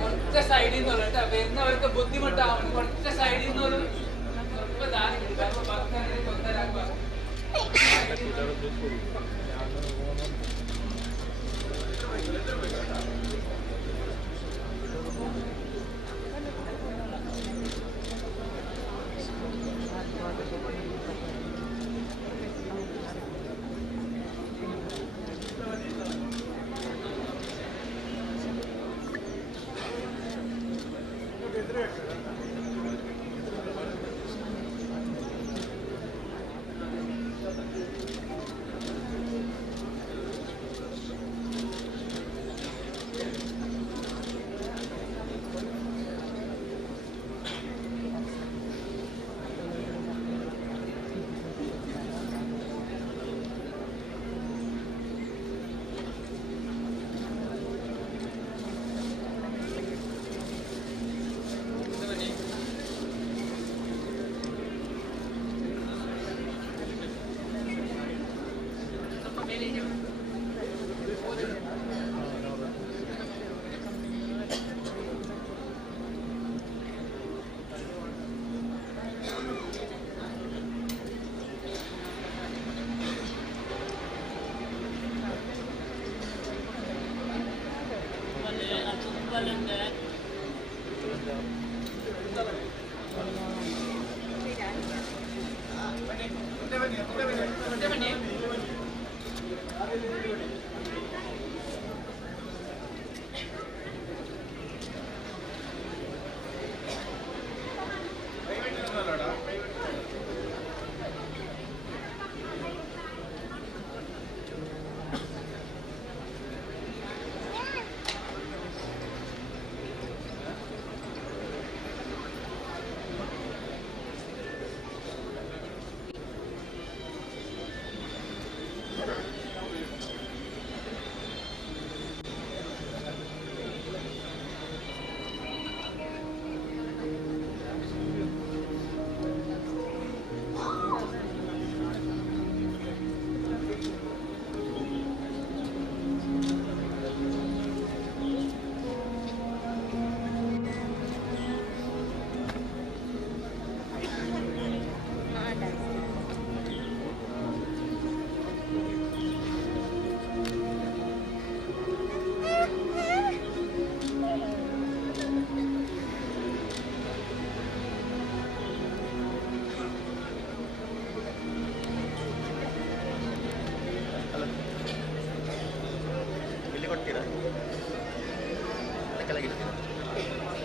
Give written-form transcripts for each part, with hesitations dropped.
കുറച്ച സൈഡിൽ നിന്നുള്ള വരുന്നവർക്ക് ബുദ്ധിമുട്ടാവും. കുറച്ച സൈഡിൽ നിന്നൊരു ദാനം കൊന്നരാക്കുക.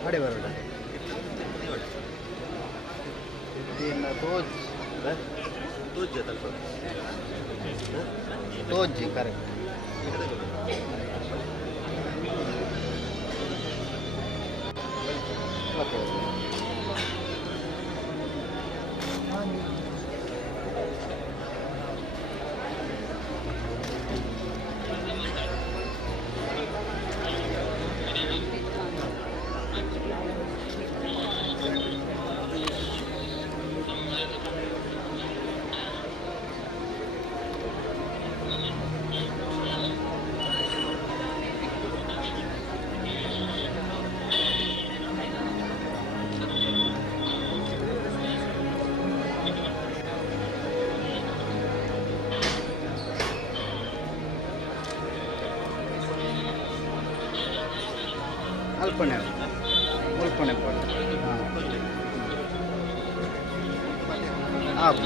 आड़े बरोड़ा तोज जी करेक्ट ओके अल्पने अल्पने पड़े हाँ आप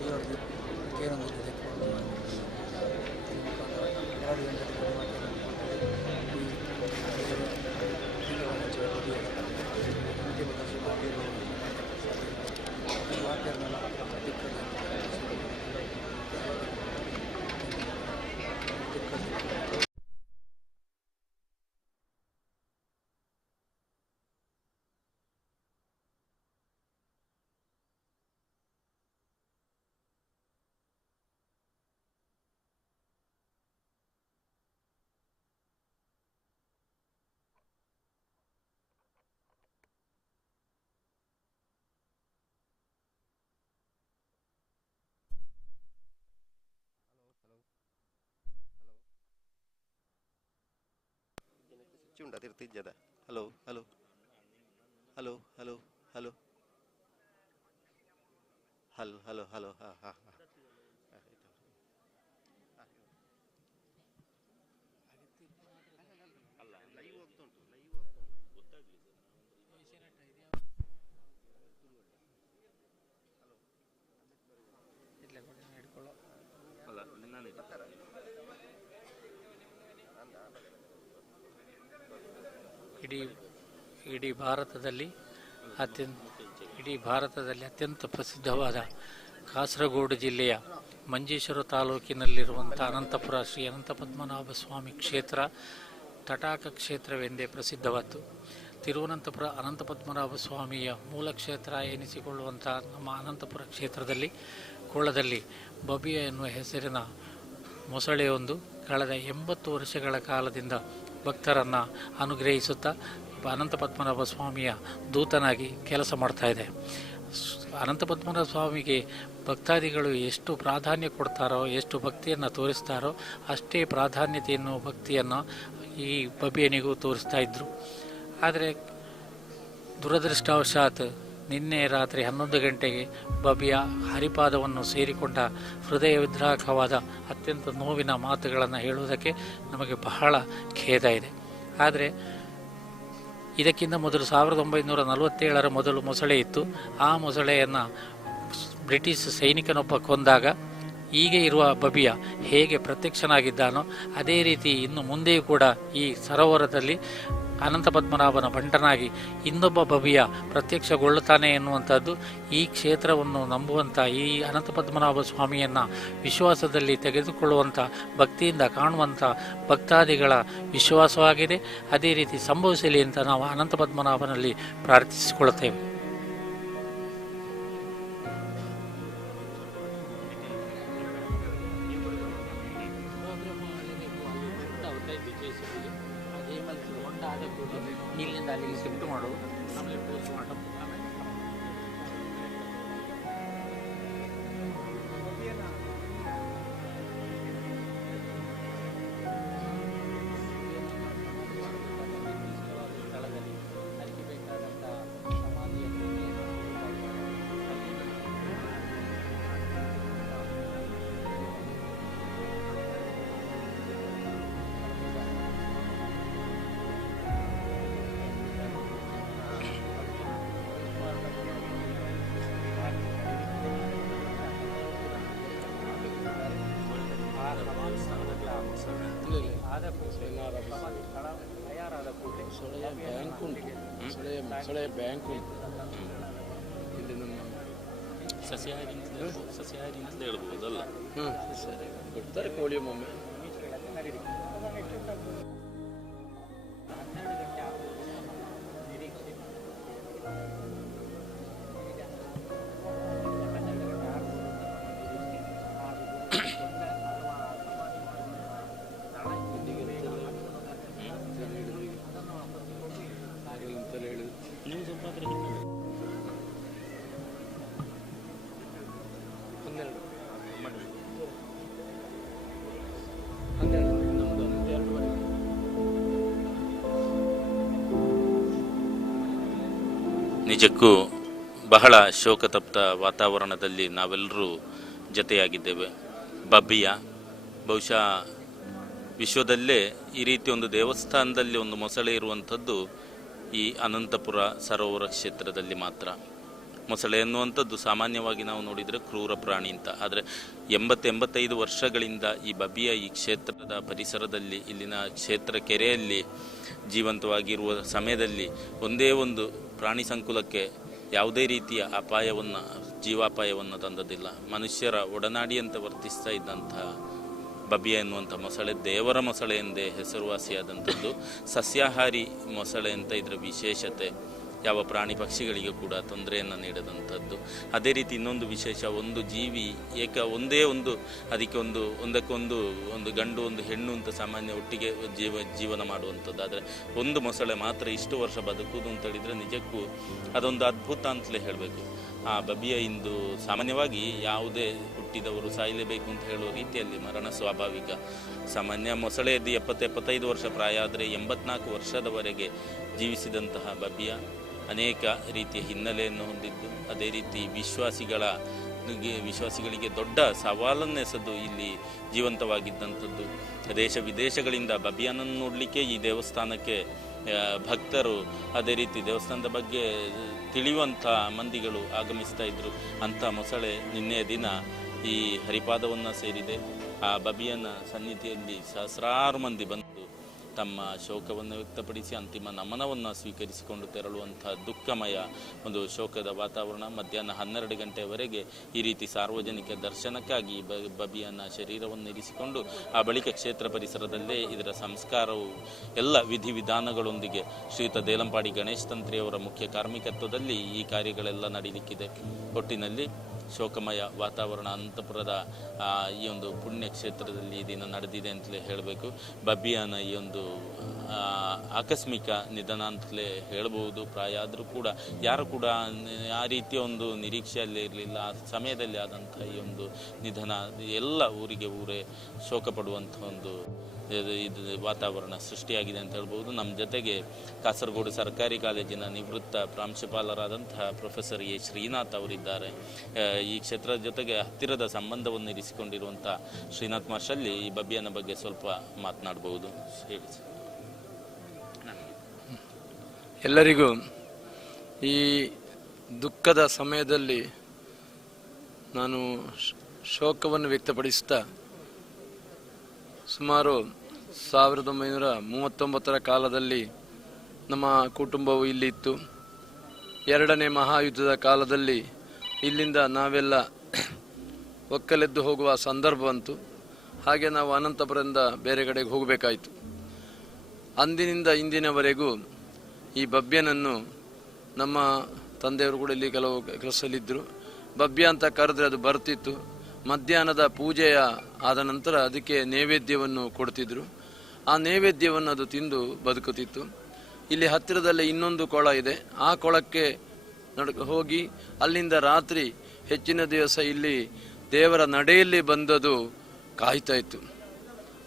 ದೇವರದ್ದು ಕೇರೊಂದು ತೆಗೆದುಕೊಂಡು 2 ಗಂಟೆ ಚುಂಡ ತಿರ್ತಿಜ್ಜದ hello hello hello hello hello hello hello hello ಹಾಂ ಹಾಂ ಹಾಂ ಅಲ್ಲ ಲೈವ್ ಹೋಗ್ತಾ ಉಂಟು ಗೊತ್ತಾಗಲಿ ಅಲ್ಲ ನಾನು ಇಡೀ ಭಾರತದಲ್ಲಿ ಅತ್ಯಂತ ಪ್ರಸಿದ್ಧವಾದ ಕಾಸರಗೋಡು ಜಿಲ್ಲೆಯ ಮಂಜೇಶ್ವರ ತಾಲೂಕಿನಲ್ಲಿರುವಂಥ ಅನಂತಪುರ ಶ್ರೀ ಅನಂತ ಪದ್ಮನಾಭ ಸ್ವಾಮಿ ಕ್ಷೇತ್ರ ತಟಾಕ ಕ್ಷೇತ್ರವೆಂದೇ ಪ್ರಸಿದ್ಧವಾದ್ದು. ತಿರುವನಂತಪುರ ಅನಂತ ಪದ್ಮನಾಭ ಸ್ವಾಮಿಯ ಮೂಲ ಕ್ಷೇತ್ರ ಎನಿಸಿಕೊಳ್ಳುವಂಥ ನಮ್ಮ ಅನಂತಪುರ ಕ್ಷೇತ್ರದಲ್ಲಿ ಕೊಳ್ಳದಲ್ಲಿ ಬಬಿಯ ಎನ್ನುವ ಹೆಸರಿನ ಮೊಸಳೆಯೊಂದು ಕಳೆದ 80 ವರ್ಷಗಳ ಕಾಲದಿಂದ ಭಕ್ತರನ್ನು ಅನುಗ್ರಹಿಸುತ್ತಾ ಅನಂತ ಪದ್ಮನಾಭ ಸ್ವಾಮಿಯ ದೂತನಾಗಿ ಕೆಲಸ ಮಾಡ್ತಾ ಇದೆ. ಅನಂತ ಪದ್ಮನಾಭ ಸ್ವಾಮಿಗೆ ಭಕ್ತಾದಿಗಳು ಎಷ್ಟು ಪ್ರಾಧಾನ್ಯ ಕೊಡ್ತಾರೋ, ಎಷ್ಟು ಭಕ್ತಿಯನ್ನು ತೋರಿಸ್ತಾರೋ ಅಷ್ಟೇ ಪ್ರಾಧಾನ್ಯತೆಯನ್ನು ಭಕ್ತಿಯನ್ನು ಈ ಬಬಿಯನಿಗೂ ತೋರಿಸ್ತಾ ಇದ್ದರು. ಆದರೆ ದುರದೃಷ್ಟವಶಾತ್ ನಿನ್ನೆ ರಾತ್ರಿ 11 ಗಂಟೆಗೆ ಬಬಿಯ ಹರಿಪಾದವನ್ನು ಸೇರಿಕೊಂಡ ಹೃದಯ ವಿದ್ರಾವಕವಾದ ಅತ್ಯಂತ ನೋವಿನ ಮಾತುಗಳನ್ನು ಹೇಳುವುದಕ್ಕೆ ನಮಗೆ ಬಹಳ ಖೇದ ಇದೆ. ಆದರೆ ಇದಕ್ಕಿಂತ ಮೊದಲು 1947 ಮೊದಲು ಮೊಸಳೆ ಇತ್ತು. ಆ ಮೊಸಳೆಯನ್ನು ಬ್ರಿಟಿಷ್ ಸೈನಿಕನೊಬ್ಬ ಕೊಂದಾಗ ಈಗ ಇರುವ ಬಬಿಯ ಹೇಗೆ ಪ್ರತ್ಯಕ್ಷನಾಗಿದ್ದಾನೋ ಅದೇ ರೀತಿ ಇನ್ನು ಮುಂದೆಯೂ ಕೂಡ ಈ ಸರೋವರದಲ್ಲಿ ಅನಂತ ಪದ್ಮನಾಭನ ಬಂಟನಾಗಿ ಇನ್ನೊಬ್ಬ ಬಬಿಯ ಪ್ರತ್ಯಕ್ಷಗೊಳ್ಳುತ್ತಾನೆ ಎನ್ನುವಂಥದ್ದು ಈ ಕ್ಷೇತ್ರವನ್ನು ನಂಬುವಂಥ ಈ ಅನಂತ ಪದ್ಮನಾಭ ಸ್ವಾಮಿಯನ್ನು ವಿಶ್ವಾಸದಲ್ಲಿ ತೆಗೆದುಕೊಳ್ಳುವಂಥ ಭಕ್ತಿಯಿಂದ ಕಾಣುವಂಥ ಭಕ್ತಾದಿಗಳ ವಿಶ್ವಾಸವಾಗಿದೆ. ಅದೇ ರೀತಿ ಸಂಭವಿಸಲಿ ಅಂತ ನಾವು ಅನಂತ ಪದ್ಮನಾಭನಲ್ಲಿ ಪ್ರಾರ್ಥಿಸಿಕೊಳ್ಳುತ್ತೇವೆ. ಇಲ್ಲಿಂದ ಅಲ್ಲಿಗೆ ಶಿಫ್ಟ್ ಮಾಡೋದು, ಆಮೇಲೆ ಪೋಸ್ಟ್ ಮಾರ್ಟಮ್, ಆಮೇಲೆ ಸ್ಥಳದಲ್ಲಿ ಅದಕ್ಕೆ ಬೇಕಾದಂಥ ಸಮಾಧಿಯನ್ನು ಮೊಸಳೆಯ ಬ್ಯಾಂಕ್ ಉಂಟು ಇಲ್ಲಿ ನಮ್ಮ ಸಸ್ಯಾಹಾರಿ ಅಂತ ಹೇಳ್ಬೋದಲ್ಲ. ಸರಿ ಕೊಡ್ತಾರೆ ಕೋಳಿ ಒಮ್ಮೊಮ್ಮೆ. ನಿಜಕ್ಕೂ ಬಹಳ ಶೋಕತಪ್ತ ವಾತಾವರಣದಲ್ಲಿ ನಾವೆಲ್ಲರೂ ಜೊತೆಯಾಗಿದ್ದೇವೆ. ಬಬಿಯ ಬಹುಶಃ ವಿಶ್ವದಲ್ಲೇ ಈ ರೀತಿ ಒಂದು ದೇವಸ್ಥಾನದಲ್ಲಿ ಒಂದು ಮೊಸಳೆ ಇರುವಂಥದ್ದು ಈ ಅನಂತಪುರ ಸರೋವರ ಕ್ಷೇತ್ರದಲ್ಲಿ ಮಾತ್ರ. ಮೊಸಳೆ ಎನ್ನುವಂಥದ್ದು ಸಾಮಾನ್ಯವಾಗಿ ನಾವು ನೋಡಿದರೆ ಕ್ರೂರ ಪ್ರಾಣಿ ಅಂತ. ಆದರೆ 80-85 ವರ್ಷಗಳಿಂದ ಈ ಬಬಿಯ ಈ ಕ್ಷೇತ್ರದ ಪರಿಸರದಲ್ಲಿ, ಇಲ್ಲಿನ ಕ್ಷೇತ್ರ ಕೆರೆಯಲ್ಲಿ ಜೀವಂತವಾಗಿರುವ ಸಮಯದಲ್ಲಿ ಒಂದೇ ಒಂದು ಪ್ರಾಣಿ ಸಂಕುಲಕ್ಕೆ ಯಾವುದೇ ರೀತಿಯ ಜೀವಾಪಾಯವನ್ನು ತಂದದಿಲ್ಲ. ಮನುಷ್ಯರ ಒಡನಾಡಿಯಂತೆ ವರ್ತಿಸ್ತಾ ಇದ್ದಂತಹ ಬಬಿಯ ಎನ್ನುವಂಥ ಮೊಸಳೆ ದೇವರ ಮೊಸಳೆ ಎಂದೇ ಹೆಸರುವಾಸಿಯಾದಂಥದ್ದು. ಸಸ್ಯಾಹಾರಿ ಮೊಸಳೆ ಅಂತ ಇದರ ವಿಶೇಷತೆ. ಯಾವ ಪ್ರಾಣಿ ಪಕ್ಷಿಗಳಿಗೆ ಕೂಡ ತೊಂದರೆಯನ್ನು ನೀಡದಂಥದ್ದು. ಅದೇ ರೀತಿ ಇನ್ನೊಂದು ವಿಶೇಷ, ಒಂದು ಜೀವಿ ಅದಕ್ಕೆ ಒಂದು ಗಂಡು ಒಂದು ಹೆಣ್ಣು ಅಂತ ಸಾಮಾನ್ಯ ಒಟ್ಟಿಗೆ ಜೀವನ ಮಾಡುವಂಥದ್ದು. ಆದರೆ ಒಂದು ಮೊಸಳೆ ಮಾತ್ರ ಇಷ್ಟು ವರ್ಷ ಬದುಕುವುದು ಅಂತ ಹೇಳಿದರೆ ನಿಜಕ್ಕೂ ಅದೊಂದು ಅದ್ಭುತ ಅಂತಲೇ ಹೇಳಬೇಕು. ಆ ಬಬಿಯ ಇಂದು ಸಾಮಾನ್ಯವಾಗಿ ಯಾವುದೇ ಹುಟ್ಟಿದವರು ಸಾಯಲೇಬೇಕು ಅಂತ ಹೇಳುವ ರೀತಿಯಲ್ಲಿ ಮರಣ ಸ್ವಾಭಾವಿಕ. ಸಾಮಾನ್ಯ ಮೊಸಳೆಯದ್ದು 70-75 ವರ್ಷ ಪ್ರಾಯ, ಆದರೆ 84 ವರ್ಷದವರೆಗೆ ಜೀವಿಸಿದಂತಹ ಬಬಿಯ ಅನೇಕ ರೀತಿಯ ಹಿನ್ನೆಲೆಯನ್ನು ಹೊಂದಿದ್ದು, ಅದೇ ರೀತಿ ವಿಶ್ವಾಸಿಗಳಿಗೆ ದೊಡ್ಡ ಸವಾಲನ್ನೆಸೆದು ಇಲ್ಲಿ ಜೀವಂತವಾಗಿದ್ದಂಥದ್ದು. ದೇಶ ವಿದೇಶಗಳಿಂದ ಬಬಿಯನನ್ನು ನೋಡಲಿಕ್ಕೆ ಈ ದೇವಸ್ಥಾನಕ್ಕೆ ಭಕ್ತರು, ಅದೇ ರೀತಿ ದೇವಸ್ಥಾನದ ಬಗ್ಗೆ ತಿಳಿಯುವಂಥ ಮಂದಿಗಳು ಆಗಮಿಸ್ತಾ ಇದ್ದರು. ಅಂಥ ಮೊಸಳೆ ನಿನ್ನೆಯ ದಿನ ಈ ಹರಿಪಾದವನ್ನು ಸೇರಿದೆ. ಆ ಬಬಿಯನ ಸನ್ನಿಧಿಯಲ್ಲಿ ಸಹಸ್ರಾರು ಮಂದಿ ಬಂದು ತಮ್ಮ ಶೋಕವನ್ನು ವ್ಯಕ್ತಪಡಿಸಿ ಅಂತಿಮ ನಮನವನ್ನು ಸ್ವೀಕರಿಸಿಕೊಂಡು ತೆರಳುವಂಥ ದುಃಖಮಯ ಒಂದು ಶೋಕದ ವಾತಾವರಣ. ಮಧ್ಯಾಹ್ನ 12 ಗಂಟೆಯವರೆಗೆ ಈ ರೀತಿ ಸಾರ್ವಜನಿಕ ದರ್ಶನಕ್ಕಾಗಿ ಬಬಿಯನ ಶರೀರವನ್ನು ಇರಿಸಿಕೊಂಡು ಆ ಬಳಿಕ ಕ್ಷೇತ್ರ ಪರಿಸರದಲ್ಲೇ ಇದರ ಸಂಸ್ಕಾರವು ಎಲ್ಲ ವಿಧಿವಿಧಾನಗಳೊಂದಿಗೆ ಶ್ರೀಯುತ ದೇಲಂಪಾಡಿ ಗಣೇಶ್ ತಂತ್ರಿಯವರ ಮುಖ್ಯ ಕಾರ್ಮಿಕತ್ವದಲ್ಲಿ ಈ ಕಾರ್ಯಗಳೆಲ್ಲ ನಡೀಲಿಕ್ಕಿದೆ. ಒಟ್ಟಿನಲ್ಲಿ ಶೋಕಮಯ ವಾತಾವರಣ ಅನಂತಪುರದ ಈ ಒಂದು ಪುಣ್ಯ ಕ್ಷೇತ್ರದಲ್ಲಿ ಈ ದಿನ ನಡೆದಿದೆ ಅಂತಲೇ ಹೇಳಬೇಕು. ಬಬಿಯನ ಈ ಒಂದು ಆಕಸ್ಮಿಕ ನಿಧನ ಅಂತಲೇ ಹೇಳಬಹುದು. ಪ್ರಾಯ ಆದರೂ ಕೂಡ ಯಾರು ಕೂಡ ಆ ರೀತಿಯ ಒಂದು ನಿರೀಕ್ಷೆಯಲ್ಲೇ ಇರಲಿಲ್ಲ. ಆ ಸಮಯದಲ್ಲಿ ಆದಂಥ ಈ ಒಂದು ನಿಧನ ಎಲ್ಲ ಊರೇ ಶೋಕ ಪಡುವಂಥ ಒಂದು ಇದು ವಾತಾವರಣ ಸೃಷ್ಟಿಯಾಗಿದೆ ಅಂತ ಹೇಳ್ಬೋದು. ನಮ್ಮ ಜೊತೆಗೆ ಕಾಸರಗೋಡು ಸರ್ಕಾರಿ ಕಾಲೇಜಿನ ನಿವೃತ್ತ ಪ್ರಾಂಶುಪಾಲರಾದಂತಹ ಪ್ರೊಫೆಸರ್ ಎ ಶ್ರೀನಾಥ್ ಅವರಿದ್ದಾರೆ. ಈ ಕ್ಷೇತ್ರದ ಜೊತೆಗೆ ಹತ್ತಿರದ ಸಂಬಂಧವನ್ನು ಇರಿಸಿಕೊಂಡಿರುವಂಥ ಶ್ರೀನಾಥ್ ಮಾರ್ಷಲ್ಲಿ ಈ ಬಬಿಯನ ಬಗ್ಗೆ ಸ್ವಲ್ಪ ಮಾತನಾಡಬಹುದು. ಹೇಳಿ. ಎಲ್ಲರಿಗೂ ಈ ದುಃಖದ ಸಮಯದಲ್ಲಿ ನಾನು ಶೋಕವನ್ನು ವ್ಯಕ್ತಪಡಿಸ್ತಾ, ಸುಮಾರು 1939 ಕಾಲದಲ್ಲಿ ನಮ್ಮ ಕುಟುಂಬವು ಇಲ್ಲಿ ಇತ್ತು. 2ನೇ ಮಹಾಯುದ್ಧದ ಕಾಲದಲ್ಲಿ ಇಲ್ಲಿಂದ ನಾವೆಲ್ಲ ಒಕ್ಕಲೆದ್ದು ಹೋಗುವ ಸಂದರ್ಭ ಬಂತು. ಹಾಗೆ ನಾವು ಅನಂತಪುರದಿಂದ ಬೇರೆ ಕಡೆಗೆ ಹೋಗಬೇಕಾಯಿತು. ಅಂದಿನಿಂದ ಇಂದಿನವರೆಗೂ ಈ ಬಬ್ಯನನ್ನು ನಮ್ಮ ತಂದೆಯವರು ಕೂಡ ಇಲ್ಲಿ ಕೆಲವು ಕೆಲಸದಲ್ಲಿದ್ದರು. ಬಬ್ಯ ಅಂತ ಕರೆದ್ರೆ ಅದು ಬರ್ತಿತ್ತು. ಮಧ್ಯಾಹ್ನದ ಪೂಜೆಯ ಆದ ನಂತರ ಅದಕ್ಕೆ ನೈವೇದ್ಯವನ್ನು ಕೊಡ್ತಿದ್ರು. ಆ ನೈವೇದ್ಯವನ್ನು ಅದು ತಿಂದು ಬದುಕುತ್ತಿತ್ತು. ಇಲ್ಲಿ ಹತ್ತಿರದಲ್ಲೇ ಇನ್ನೊಂದು ಕೊಳ ಇದೆ. ಆ ಕೊಳಕ್ಕೆ ಹೋಗಿ ಅಲ್ಲಿಂದ ರಾತ್ರಿ ಹೆಚ್ಚಿನ ದಿವಸ ಇಲ್ಲಿ ದೇವರ ನಡೆಯಲ್ಲಿ ಬಂದದು ಕಾಯ್ತಾ ಇತ್ತು.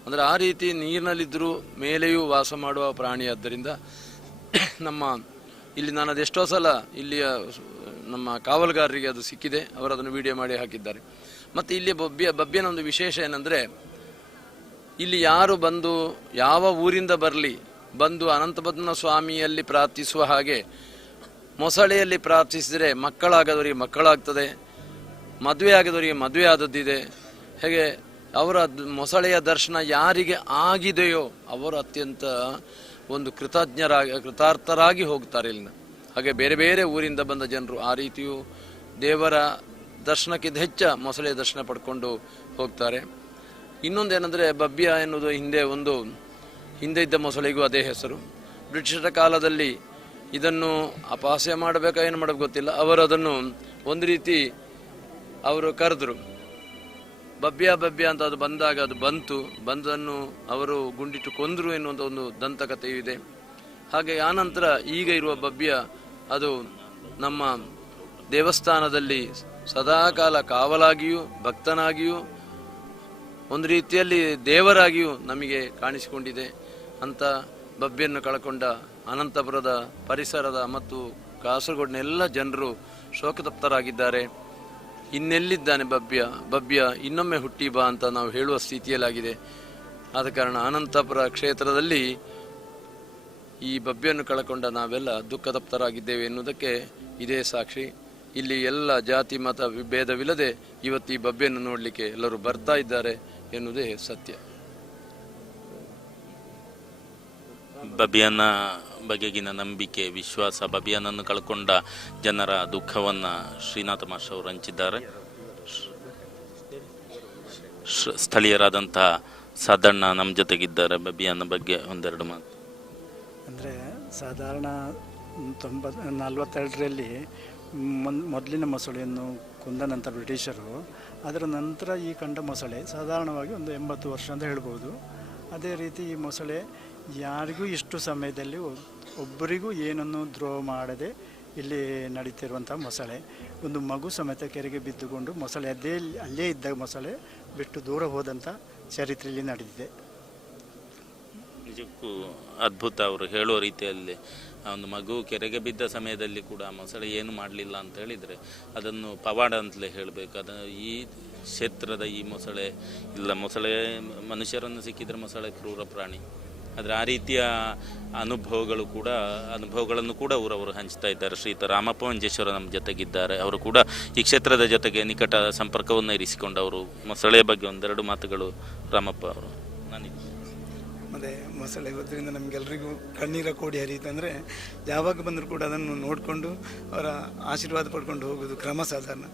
ಅಂದರೆ ಆ ರೀತಿ ನೀರಿನಲ್ಲಿದ್ದರೂ ಮೇಲೆಯೂ ವಾಸ ಮಾಡುವ ಪ್ರಾಣಿ. ಆದ್ದರಿಂದ ನಮ್ಮ ಇಲ್ಲಿ ನಾನು ಅದೆಷ್ಟೋ ಸಲ ಇಲ್ಲಿಯ ನಮ್ಮ ಕಾವಲುಗಾರರಿಗೆ ಅದು ಸಿಕ್ಕಿದೆ. ಅವರು ಅದನ್ನು ವಿಡಿಯೋ ಮಾಡಿ ಹಾಕಿದ್ದಾರೆ. ಮತ್ತು ಇಲ್ಲಿ ಬಬ್ಯನ ಒಂದು ವಿಶೇಷ ಏನಂದರೆ, ಇಲ್ಲಿ ಯಾರು ಬಂದು ಯಾವ ಊರಿಂದ ಬರಲಿ ಬಂದು ಅನಂತಪದ್ಮನ ಸ್ವಾಮಿಯಲ್ಲಿ ಪ್ರಾರ್ಥಿಸುವ ಹಾಗೆ ಮೊಸಳೆಯಲ್ಲಿ ಪ್ರಾರ್ಥಿಸಿದರೆ ಮಕ್ಕಳಾಗದವರಿಗೆ ಮಕ್ಕಳಾಗ್ತದೆ, ಮದುವೆ ಆಗದವರಿಗೆ ಮದುವೆ ಆದದ್ದಿದೆ. ಹೇಗೆ ಅವರ ಮೊಸಳೆಯ ದರ್ಶನ ಯಾರಿಗೆ ಆಗಿದೆಯೋ ಅವರು ಅತ್ಯಂತ ಒಂದು ಕೃತಾರ್ಥರಾಗಿ ಹೋಗ್ತಾರೆ ಇಲ್ಲಿಂದ. ಹಾಗೆ ಬೇರೆ ಬೇರೆ ಊರಿಂದ ಬಂದ ಜನರು ಆ ರೀತಿಯೂ ದೇವರ ದರ್ಶನಕ್ಕಿಂತ ಹೆಚ್ಚ ಮೊಸಳೆಯ ದರ್ಶನ ಪಡ್ಕೊಂಡು ಹೋಗ್ತಾರೆ. ಇನ್ನೊಂದೇನೆಂದರೆ, ಬಬ್ಯ ಎನ್ನುವುದು ಹಿಂದೆ ಇದ್ದ ಮೊಸಳೆಗೂ ಅದೇ ಹೆಸರು. ಬ್ರಿಟಿಷರ ಕಾಲದಲ್ಲಿ ಇದನ್ನು ಅಪಹಾಸ್ಯ ಮಾಡಬೇಕಾ ಏನು ಮಾಡೋದು ಗೊತ್ತಿಲ್ಲ, ಅವರು ಅದನ್ನು ಒಂದು ರೀತಿ ಅವರು ಕರೆದ್ರು. ಬಬ್ಯ ಅಂತ ಅದು ಬಂದಾಗ ಅದು ಬಂದನ್ನು ಅವರು ಗುಂಡಿಟ್ಟು ಕೊಂದರು ಎನ್ನುವಂಥ ಒಂದು ದಂತಕಥೆಯೂ ಇದೆ. ಹಾಗೆ ಆನಂತರ ಈಗ ಇರುವ ಬಬ್ಯ ಅದು ನಮ್ಮ ದೇವಸ್ಥಾನದಲ್ಲಿ ಸದಾಕಾಲ ಕಾವಲಾಗಿಯೂ ಭಕ್ತನಾಗಿಯೂ ಒಂದು ರೀತಿಯಲ್ಲಿ ದೇವರಾಗಿಯೂ ನಮಗೆ ಕಾಣಿಸಿಕೊಂಡಿದೆ. ಅಂತ ಬಬ್ಯನ್ನು ಕಳ್ಕೊಂಡ ಅನಂತಪುರದ ಪರಿಸರದ ಮತ್ತು ಕಾಸರಗೋಡಿನ ಎಲ್ಲ ಜನರು ಶೋಕತಪ್ತರಾಗಿದ್ದಾರೆ. ಇನ್ನೆಲ್ಲಿದ್ದಾನೆ ಬಬ್ಯ ಇನ್ನೊಮ್ಮೆ ಹುಟ್ಟಿ ಬಾ ಅಂತ ನಾವು ಹೇಳುವ ಸ್ಥಿತಿಯಲ್ಲಾಗಿದೆ. ಆದ ಕಾರಣ ಅನಂತಪುರ ಕ್ಷೇತ್ರದಲ್ಲಿ ಈ ಬಬ್ಯನ್ನು ಕಳ್ಕೊಂಡ ನಾವೆಲ್ಲ ದುಃಖತಪ್ತರಾಗಿದ್ದೇವೆ ಎನ್ನುವುದಕ್ಕೆ ಇದೇ ಸಾಕ್ಷಿ. ಇಲ್ಲಿ ಎಲ್ಲ ಜಾತಿ ಮತ ಭೇದವಿಲ್ಲದೆ ಇವತ್ತು ಈ ಬಬ್ಬಿಯನ್ನು ನೋಡಲಿಕ್ಕೆ ಎಲ್ಲರೂ ಬರ್ತಾ ಇದ್ದಾರೆ ಎನ್ನುವುದೇ ಸತ್ಯ. ಬಬಿಯನ ಬಗೆಗಿನ ನಂಬಿಕೆ, ವಿಶ್ವಾಸ, ಬಬಿಯನನ್ನು ಕಳ್ಕೊಂಡ ಜನರ ದುಃಖವನ್ನು ಶ್ರೀನಾಥ ಮಾಸ್ಟರ್ ಅವರು ಹಂಚಿದ್ದಾರೆ. ಸ್ಥಳೀಯರಾದಂತಹ ಸಾಧಣ್ಣ ನಮ್ಮ ಜೊತೆಗಿದ್ದಾರೆ. ಬಬಿಯನ ಬಗ್ಗೆ ಒಂದೆರಡು ಮಾತು. ಅಂದರೆ ಸಾಧಾರಣ 42ರಲ್ಲಿ ಮೊದಲಿನ ಮೊಸಳೆಯನ್ನು ಕೊಂದ ನಂತರ ಬ್ರಿಟಿಷರು, ಅದರ ನಂತರ ಈ ಕಂಡ ಮೊಸಳೆ ಸಾಧಾರಣವಾಗಿ ಒಂದು 80 ವರ್ಷ ಅಂತ ಹೇಳ್ಬೋದು. ಅದೇ ರೀತಿ ಈ ಮೊಸಳೆ ಯಾರಿಗೂ ಇಷ್ಟು ಸಮಯದಲ್ಲಿ ಒಬ್ಬರಿಗೂ ಏನನ್ನು ದ್ರೋಹ ಮಾಡದೆ ಇಲ್ಲಿ ನಡೀತಿರುವಂಥ ಮೊಸಳೆ. ಒಂದು ಮಗು ಸಮೇತ ಕೆರೆಗೆ ಬಿದ್ದುಕೊಂಡು ಮೊಸಳೆ ಅಲ್ಲೇ ಇದ್ದ ಮೊಸಳೆ ಬಿಟ್ಟು ದೂರ ಹೋದಂಥ ಚರಿತ್ರೆಯಲ್ಲಿ ನಡೆದಿದೆ. ನಿಜಕ್ಕೂ ಅದ್ಭುತ. ಅವರು ಹೇಳುವ ರೀತಿಯಲ್ಲಿ ಒಂದು ಮಗು ಕೆರೆಗೆ ಬಿದ್ದ ಸಮಯದಲ್ಲಿ ಕೂಡ ಮೊಸಳೆ ಏನು ಮಾಡಲಿಲ್ಲ ಅಂತ ಹೇಳಿದರೆ ಅದನ್ನು ಪವಾಡ ಅಂತಲೇ ಹೇಳಬೇಕು. ಅದು ಈ ಕ್ಷೇತ್ರದ ಈ ಮೊಸಳೆ ಇಲ್ಲ, ಮೊಸಳೆ ಮನುಷ್ಯರನ್ನು ಸಿಕ್ಕಿದರೆ ಮೊಸಳೆ ಕ್ರೂರ ಪ್ರಾಣಿ. ಆದರೆ ಆ ರೀತಿಯ ಅನುಭವಗಳನ್ನು ಕೂಡ ಅವರು ಹಂಚ್ತಾ ಇದ್ದಾರೆ. ಶ್ರೀಯುತ ರಾಮಪ್ಪ ಮಂಜೇಶ್ವರ ನಮ್ಮ ಜೊತೆಗಿದ್ದಾರೆ. ಅವರು ಕೂಡ ಈ ಕ್ಷೇತ್ರದ ಜೊತೆಗೆ ನಿಕಟ ಸಂಪರ್ಕವನ್ನು ಇರಿಸಿಕೊಂಡವರು. ಮೊಸಳೆಯ ಬಗ್ಗೆ ಒಂದೆರಡು ಮಾತುಗಳು ರಾಮಪ್ಪ ಅವರು. ಮತ್ತು ಮೊಸಳೆ ಇವತ್ತಿನಿಂದ ನಮಗೆಲ್ಲರಿಗೂ ಕಣ್ಣೀರ ಕೋಡಿ ಹರಿಯುತ್ತಂದರೆ ಯಾವಾಗ ಬಂದರೂ ಕೂಡ ಅದನ್ನು ನೋಡಿಕೊಂಡು ಅವರ ಆಶೀರ್ವಾದ ಪಡ್ಕೊಂಡು ಹೋಗೋದು ಕ್ರಮ ಸಾಧಾರಣ.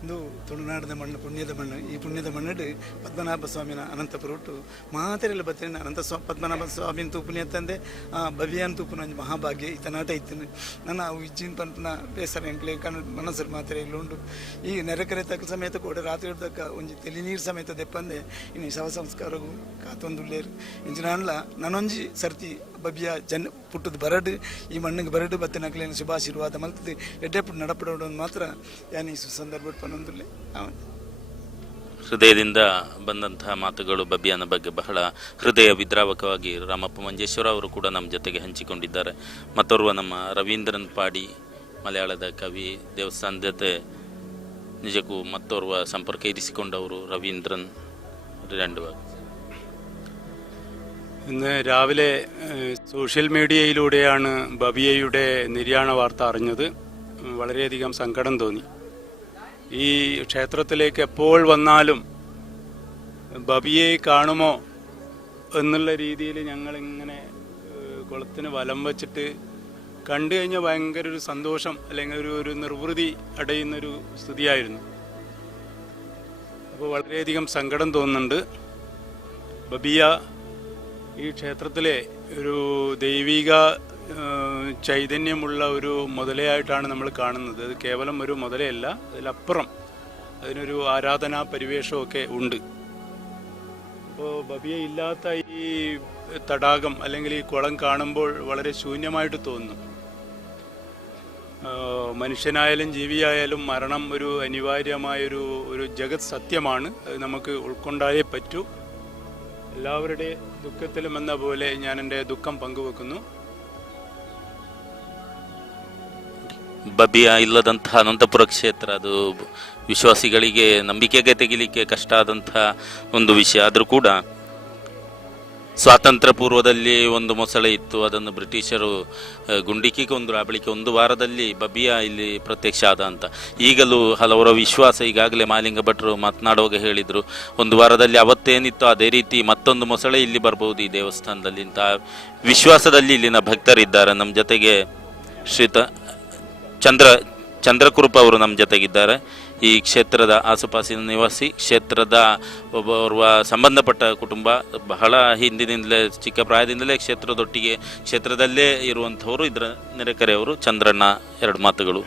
ಒಂದು ತುಳುನಾಡದ ಮಣ್ಣು, ಪುಣ್ಯದ ಮಣ್ಣು. ಈ ಪುಣ್ಯದ ಮಣ್ಣು ಪದ್ಮನಾಭ ಸ್ವಾಮಿನ ಅನಂತಪುರ ಹುಟ್ಟು ಮಾತೆರೆಲ್ಲ ಬತ್ತೇನೆ ಪದ್ಮನಾಭ ಸ್ವಾಮಿನ ತೂಪುನಿ ಅಂತಂದೆ ಬಬಿಯನ್ ತೂಪು ನಂಜು ಮಹಾಭಾಗ್ಯ ಈತನಾಟ ಇತ್ತೇನೆ ನನ್ನ ಇಜ್ಜಿನ ಪಂಪನ ಬೇಸರ ಎಂಕ್ಲೆ ಕಣ್ಣು ಮನಸ್ಸರು ಮಾತ್ರೆ ಇಲ್ಲ ಉಂಡು. ಈ ನೆರೆಕರೆ ತಕ್ಕ ಸಮೇತ ಕೂಡ ರಾತ್ರಿ ಹಿಡ್ದಕ್ಕ ಒಂಜಿ ತೆಲಿ ನೀರು ಸಮೇತ ದೆಪ್ಪಂದೆ ಇನ್ನು ಶವ ಸಂಸ್ಕಾರಗೂ ಕಾತೊಂದುಳ್ಳೇರು ಇಂಚಿನಾನ್ಲ ನಾನೊಂಜಿ ಸರ್ತಿ ಬಬಿಯ ಪುಟ್ಟದ ಬರಡು ಈ ಮಣ್ಣಿಗೆ ಬರಡು ಬತ್ತೆ ನಕಲಿನ ಶುಭಾಶೀರ್ವಾದ ಮಲ್ತದೆ ಎಡ್ಡೆಪುಟ್ಟು ನಡಪಡೋದು ಮಾತ್ರ ಯಾನು ಈ ಸುಸಂದರ್ಭ ಪನ್ನೊಂದುಲ್ಲೆ. ಹೃದಯದಿಂದ ಬಂದಂತಹ ಮಾತುಗಳು ಬಬಿಯನ ಬಗ್ಗೆ ಬಹಳ ಹೃದಯ ವಿದ್ರಾವಕವಾಗಿ ರಾಮಪ್ಪ ಮಂಜೇಶ್ವರ ಅವರು ಕೂಡ ನಮ್ಮ ಜೊತೆಗೆ ಹಂಚಿಕೊಂಡಿದ್ದಾರೆ. ಮತ್ತೋರ್ವ ನಮ್ಮ ರವೀಂದ್ರನ್ ಪಾಡಿ, ಮಲಯಾಳದ ಕವಿ, ದೇವಸ್ಥಾನದ ಜೊತೆ ನಿಜಕ್ಕೂ മറ്റൊരു ಸಂಪರ್ಕ ഇരിಸಿಕೊಂಡವರು രവീന്ദ്രൻ. ഇന്ന് രാവിലെ സോഷ്യൽ മീഡിയയിലൂടെയാണ് ബബിയയുടെ നിര്യാണ വാർത്ത അറിഞ്ഞത്. വളരെയധികം സങ്കടം തോന്നി. ഈ ക്ഷേത്രത്തിലേക്ക് എപ്പോൾ വന്നാലും ബബിയെ കാണുമോ എന്നുള്ള രീതിയിൽ ഞങ്ങളിങ്ങനെ കുളത്തിന് വലം വച്ചിട്ട് കണ്ടു കഴിഞ്ഞാൽ ഭയങ്കര ഒരു സന്തോഷം അല്ലെങ്കിൽ ഒരു നിർവൃതി അടയുന്നൊരു സ്ഥിതിയായിരുന്നു. അപ്പോൾ വളരെയധികം സങ്കടം തോന്നുന്നുണ്ട്. ബബിയ ഈ ക്ഷേത്രത്തിലെ ഒരു ദൈവിക ചൈതന്യമുള്ള ഒരു മുതലയായിട്ടാണ് നമ്മൾ കാണുന്നത്. അത് കേവലം ഒരു മുതലയല്ല, അതിലപ്പുറം അതിനൊരു ആരാധനാ പരിവേഷമൊക്കെ ഉണ്ട്. അപ്പോൾ ബബിയ ഇല്ലാത്ത ഈ തടാകം അല്ലെങ്കിൽ ഈ കുളം കാണുമ്പോൾ വളരെ ശൂന്യമായിട്ട് തോന്നുന്നു. മനുഷ്യനായാലും ജീവിയായാലും മരണം ഒരു അനിവാര്യമായൊരു ജഗത് സത്യമാണ്. അത് നമുക്ക് ഉൾക്കൊണ്ടായേ പറ്റൂ. എല്ലാവരുടെ ദുഃഖത്തിലും എന്ന പോലെ ഞാൻ എൻ്റെ ദുഃഖം പങ്കുവെക്കുന്നു. ಬಬಿಯ ಇಲ್ಲದಂತಹ ಅನಂತಪುರ ಕ್ಷೇತ್ರ ಅದು ವಿಶ್ವಾಸಿಗಳಿಗೆ ನಂಬಿಕೆಗೆ ತೆಗಿಲಿಕ್ಕೆ ಕಷ್ಟ ಆದಂತಹ ಒಂದು ವಿಷಯ. ಆದರೂ ಕೂಡ ಸ್ವಾತಂತ್ರ್ಯ ಪೂರ್ವದಲ್ಲಿ ಒಂದು ಮೊಸಳೆ ಇತ್ತು, ಅದನ್ನು ಬ್ರಿಟಿಷರು ಗುಂಡಿಕ್ಕಿ ಕೊಂದ್ರು. ಆ ಬಳಿಕ ಒಂದು ವಾರದಲ್ಲಿ ಬಬಿಯ ಇಲ್ಲಿ ಪ್ರತ್ಯಕ್ಷ ಆದ ಅಂತ ಈಗಲೂ ಹಲವರ ವಿಶ್ವಾಸ. ಈಗಾಗಲೇ ಮಾಲಿಂಗ ಭಟ್ರು ಮಾತನಾಡುವಾಗ ಹೇಳಿದರು, ಒಂದು ವಾರದಲ್ಲಿ ಅವತ್ತೇನಿತ್ತು ಅದೇ ರೀತಿ ಮತ್ತೊಂದು ಮೊಸಳೆ ಇಲ್ಲಿ ಬರ್ಬೋದು ಈ ದೇವಸ್ಥಾನದಲ್ಲಿ ಅಂತ ವಿಶ್ವಾಸದಲ್ಲಿ ಇಲ್ಲಿನ ಭಕ್ತರಿದ್ದಾರೆ. ನಮ್ಮ ಜೊತೆಗೆ ಶ್ರೀತ ಚಂದ್ರಕೃಪ ಅವರು ನಮ್ಮ ಜೊತೆಗಿದ್ದಾರೆ. ಈ ಕ್ಷೇತ್ರದ ಆಸುಪಾಸಿನ ನಿವಾಸಿ, ಕ್ಷೇತ್ರದ ಒಬ್ಬ ಸಂಬಂಧಪಟ್ಟ ಕುಟುಂಬ, ಬಹಳ ಹಿಂದಿನಿಂದಲೇ ಚಿಕ್ಕ ಪ್ರಾಯದಿಂದಲೇ ಕ್ಷೇತ್ರದಲ್ಲೇ ಇರುವಂಥವರು, ಇದರ ನೆರೆಕರೆಯವರು. ಚಂದ್ರಣ್ಣ, ಎರಡು ಮಾತುಗಳು.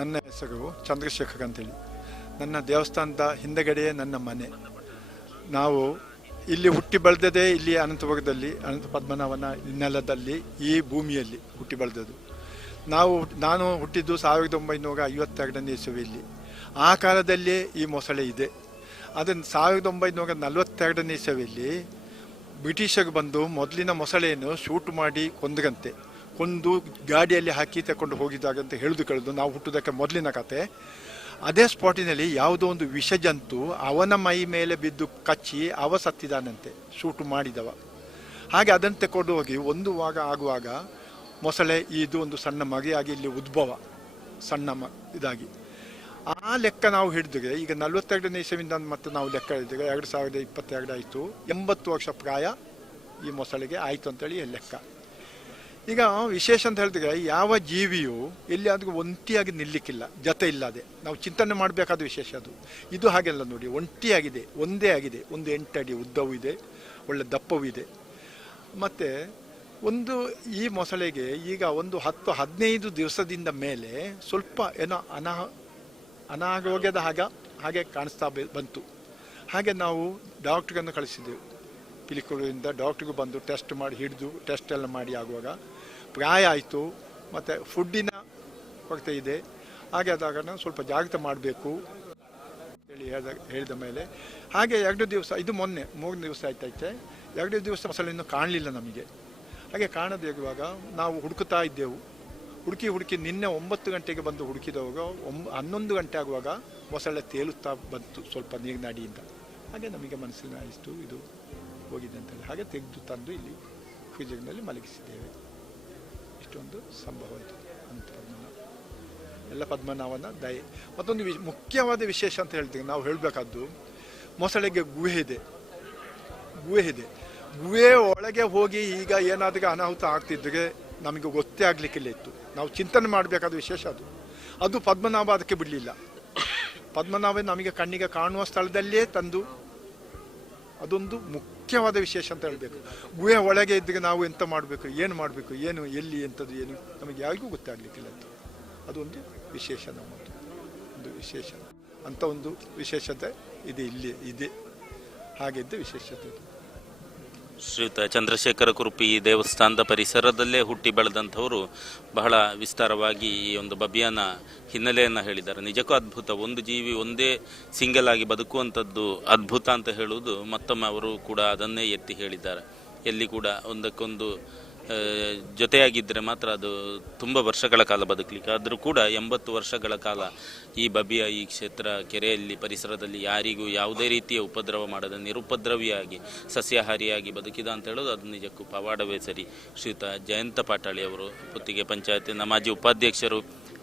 ನನ್ನ ಹೆಸರು ಚಂದ್ರಶೇಖರ್ ಅಂತೇಳಿ. ನನ್ನ ದೇವಸ್ಥಾನದ ಹಿಂದಗಡೆಯೇ ನನ್ನ ಮನೆ. ನಾವು ಇಲ್ಲಿ ಹುಟ್ಟಿ ಬೆಳೆದದೇ ಇಲ್ಲಿ ಅನಂತಪುರದಲ್ಲಿ, ಅನಂತ ಪದ್ಮನಾಭನ ನೆಲದಲ್ಲಿ, ಈ ಭೂಮಿಯಲ್ಲಿ ಹುಟ್ಟಿ ಬೆಳೆದದ್ದು. ನಾನು ಹುಟ್ಟಿದ್ದು 1952ನೇ ಇಸವಿಯಲ್ಲಿ. ಆ ಕಾಲದಲ್ಲೇ ಈ ಮೊಸಳೆ ಇದೆ. ಅದನ್ನು 1942ನೇ ಇಸವಿಯಲ್ಲಿ ಬ್ರಿಟಿಷರು ಬಂದು ಮೊದಲಿನ ಮೊಸಳೆಯನ್ನು ಶೂಟ್ ಮಾಡಿ ಕೊಂದು ಗಾಡಿಯಲ್ಲಿ ಹಾಕಿ ತಗೊಂಡು ಹೋಗಿದ್ದಾಗಂತ ಕೇಳಿದು ನಾವು ಹುಟ್ಟೋದಕ್ಕೆ ಮೊದಲಿನ ಕತೆ. ಅದೇ ಸ್ಪಾಟಿನಲ್ಲಿ ಯಾವುದೋ ಒಂದು ವಿಷಜಂತು ಅವನ ಮೈ ಮೇಲೆ ಬಿದ್ದು ಕಚ್ಚಿ ಸತ್ತಿದ್ದಾನಂತೆ, ಶೂಟು ಮಾಡಿದವ. ಹಾಗೆ ಅದನ್ನು ತಗೊಂಡು ಹೋಗಿ ಒಂದು ಭಾಗ ಆಗುವಾಗ ಮೊಸಳೆ ಇದು ಒಂದು ಸಣ್ಣ ಮಗೆಯಾಗಿ ಇಲ್ಲಿ ಉದ್ಭವ ಸಣ್ಣ ಇದಾಗಿ ಆ ಲೆಕ್ಕ ನಾವು ಹಿಡಿದ್ರೆ ಈಗ 42ನೇ ಇಸವಿಯಿಂದ ಮತ್ತೆ ನಾವು ಲೆಕ್ಕ ಹಿಡಿದ್ರೆ 2022 ಆಯಿತು, 80 ವರ್ಷ ಪ್ರಾಯ ಈ ಮೊಸಳೆಗೆ ಆಯಿತು ಅಂತೇಳಿ ಲೆಕ್ಕ. ಈಗ ವಿಶೇಷ ಅಂತ ಹೇಳಿದ್ರೆ ಯಾವ ಜೀವಿಯು ಎಲ್ಲಿಯಾದರೂ ಒಂಟಿಯಾಗಿ ನಿಲ್ಲಿಕ್ಕಿಲ್ಲ, ಜೊತೆ ಇಲ್ಲದೆ ನಾವು ಚಿಂತನೆ ಮಾಡಬೇಕಾದ ವಿಶೇಷ ಅದು. ಇದು ಹಾಗೆಲ್ಲ ನೋಡಿ, ಒಂಟಿಯಾಗಿದೆ, ಒಂದೇ ಆಗಿದೆ, ಒಂದು 8 ಅಡಿ ಉದ್ದವೂ ಇದೆ, ಒಳ್ಳೆ ದಪ್ಪವೂ ಇದೆ. ಮತ್ತು ಒಂದು ಈ ಮೊಸಳೆಗೆ ಈಗ ಒಂದು 10-15 ದಿವಸದಿಂದ ಮೇಲೆ ಸ್ವಲ್ಪ ಏನೋ ಅನಾರೋಗ್ಯದ ಹಾಗೆ ಕಾಣಿಸ್ತಾ ಬಂತು. ಹಾಗೆ ನಾವು ಡಾಕ್ಟ್ರನ್ನು ಕಳಿಸಿದ್ದೆವು, ಪಿಲಿಕುಳಿಯಿಂದ ಡಾಕ್ಟ್ರಿಗೂ ಬಂದು ಟೆಸ್ಟ್ ಮಾಡಿ ಹಿಡಿದು ಟೆಸ್ಟ್ ಎಲ್ಲ ಮಾಡಿ ಆಗುವಾಗ ಪ್ರಾಯ ಆಯಿತು. ಮತ್ತು ಫುಡ್ಡಿನ ಕೊರತೆ ಇದೆ. ಹಾಗೆ ಆದಾಗ ಸ್ವಲ್ಪ ಜಾಗ್ರತೆ ಮಾಡಬೇಕು ಹೇಳಿ ಹೇಳಿದ ಮೇಲೆ ಹಾಗೆ 2 ದಿವಸ, ಇದು ಮೊನ್ನೆ 3 ದಿವಸ ಆಯ್ತೈತೆ, 2 ದಿವಸ ಮೊಸಳೆ ಇನ್ನೂ ಕಾಣಲಿಲ್ಲ ನಮಗೆ. ಹಾಗೆ ಕಾಣದೇ ಇರುವಾಗ ನಾವು ಹುಡುಕುತ್ತಾ ಇದ್ದೆವು. ಹುಡುಕಿ ನಿನ್ನೆ 9 ಗಂಟೆಗೆ ಬಂದು ಹುಡುಕಿದವಾಗ 11 ಗಂಟೆ ಆಗುವಾಗ ಮೊಸಳೆ ತೇಲುತ್ತಾ ಬಂತು ಸ್ವಲ್ಪ ನೀರಿನಡಿಯಿಂದ. ಹಾಗೆ ನಮಗೆ ಮನಸ್ಸಿನ ಇಷ್ಟು ಇದು ಹೋಗಿದೆ ಅಂತೇಳಿ ಹಾಗೆ ತೆಗೆದು ತಂದು ಇಲ್ಲಿ ಫ್ರಿಜ್ನಲ್ಲಿ ಮಲಗಿಸಿದ್ದೇವೆ. ಇಷ್ಟೊಂದು ಸಂಭವ ಆಯಿತು. ಅನಂತ ಪದ್ಮನಾಭ ಎಲ್ಲ ಪದ್ಮನಾಭನ ದಯೆ. ಮತ್ತೊಂದು ಮುಖ್ಯವಾದ ವಿಶೇಷ ಅಂತ ಹೇಳ್ತೀವಿ ನಾವು ಹೇಳಬೇಕಾದ್ದು, ಮೊಸಳೆಗೆ ಗುಹೆ ಇದೆ. ಗುಹೆ ಒಳಗೆ ಹೋಗಿ ಈಗ ಏನಾದರೂ ಅನಾಹುತ ಆಗ್ತಿದ್ರೆ ನಮಗೆ ಗೊತ್ತೇ ಆಗಲಿಕ್ಕಿಲ್ಲ ಇತ್ತು. ನಾವು ಚಿಂತನೆ ಮಾಡಬೇಕಾದ ವಿಶೇಷ ಅದು ಪದ್ಮನಾಭ ಅದಕ್ಕೆ ಬಿಡಲಿಲ್ಲ. ಪದ್ಮನಾಭ ನಮಗೆ ಕಣ್ಣಿಗೆ ಕಾಣುವ ಸ್ಥಳದಲ್ಲೇ ತಂದು, ಅದೊಂದು ಮುಖ್ಯವಾದ ವಿಶೇಷ ಅಂತ ಹೇಳಬೇಕು. ಗುಹೆ ಒಳಗೆ ಇದ್ದರೆ ನಾವು ಎಂತ ಮಾಡಬೇಕು, ಏನು ಮಾಡಬೇಕು, ಏನು ಎಲ್ಲಿ ಎಂಥದ್ದು ಏನು ನಮಗೆ ಯಾರಿಗೂ ಗೊತ್ತಾಗಲಿಕ್ಕಿಲ್ಲ ಅಂತ. ಅದೊಂದು ವಿಶೇಷ, ನಮ್ಮದು ಒಂದು ವಿಶೇಷ ಅಂತ ಒಂದು ವಿಶೇಷತೆ ಇದೆ, ಇಲ್ಲಿ ಇದೆ. ಹಾಗಿದ್ದ ವಿಶೇಷತೆ ಇದು. ಶ್ರೀಯುತ ಚಂದ್ರಶೇಖರ ಕುರುಪಿ ದೇವಸ್ಥಾನದ ಪರಿಸರದಲ್ಲೇ ಹುಟ್ಟಿ ಬೆಳೆದಂಥವರು ಬಹಳ ವಿಸ್ತಾರವಾಗಿ ಈ ಒಂದು ಬಬಿಯಾನ ಹಿನ್ನೆಲೆಯನ್ನು ಹೇಳಿದ್ದಾರೆ. ನಿಜಕ್ಕೂ ಅದ್ಭುತ. ಒಂದು ಜೀವಿ ಒಂದೇ ಸಿಂಗಲ್ ಆಗಿ ಬದುಕುವಂಥದ್ದು ಅದ್ಭುತ ಅಂತ ಹೇಳುವುದು ಮತ್ತೊಮ್ಮೆ ಅವರು ಕೂಡ ಅದನ್ನೇ ಎತ್ತಿ ಹೇಳಿದ್ದಾರೆ. ಎಲ್ಲಿ ಕೂಡ ಒಂದಕ್ಕೊಂದು ಜೊತೆಯಾಗಿದ್ದರೆ ಮಾತ್ರ ಅದು ತುಂಬ ವರ್ಷಗಳ ಕಾಲ ಬದುಕಲಿಕ್ಕೆ. ಆದರೂ ಕೂಡ 80 ವರ್ಷಗಳ ಕಾಲ ಈ ಬಬಿಯ ಈ ಕ್ಷೇತ್ರ ಕೆರೆಯಲ್ಲಿ ಪರಿಸರದಲ್ಲಿ ಯಾರಿಗೂ ಯಾವುದೇ ರೀತಿಯ ಉಪದ್ರವ ಮಾಡದ ನಿರುಪದ್ರವಿಯಾಗಿ ಸಸ್ಯಾಹಾರಿಯಾಗಿ ಬದುಕಿದ ಅಂತ ಹೇಳೋದು ಅದು ನಿಜಕ್ಕೂ ಪವಾಡವೇ ಸರಿ. ಶ್ರೀಯುತ ಜಯಂತ ಪಾಟಾಳಿ ಅವರು ಪುತ್ತಿಗೆ ಪಂಚಾಯತಿನ ಮಾಜಿ ಉಪಾಧ್ಯಕ್ಷರು,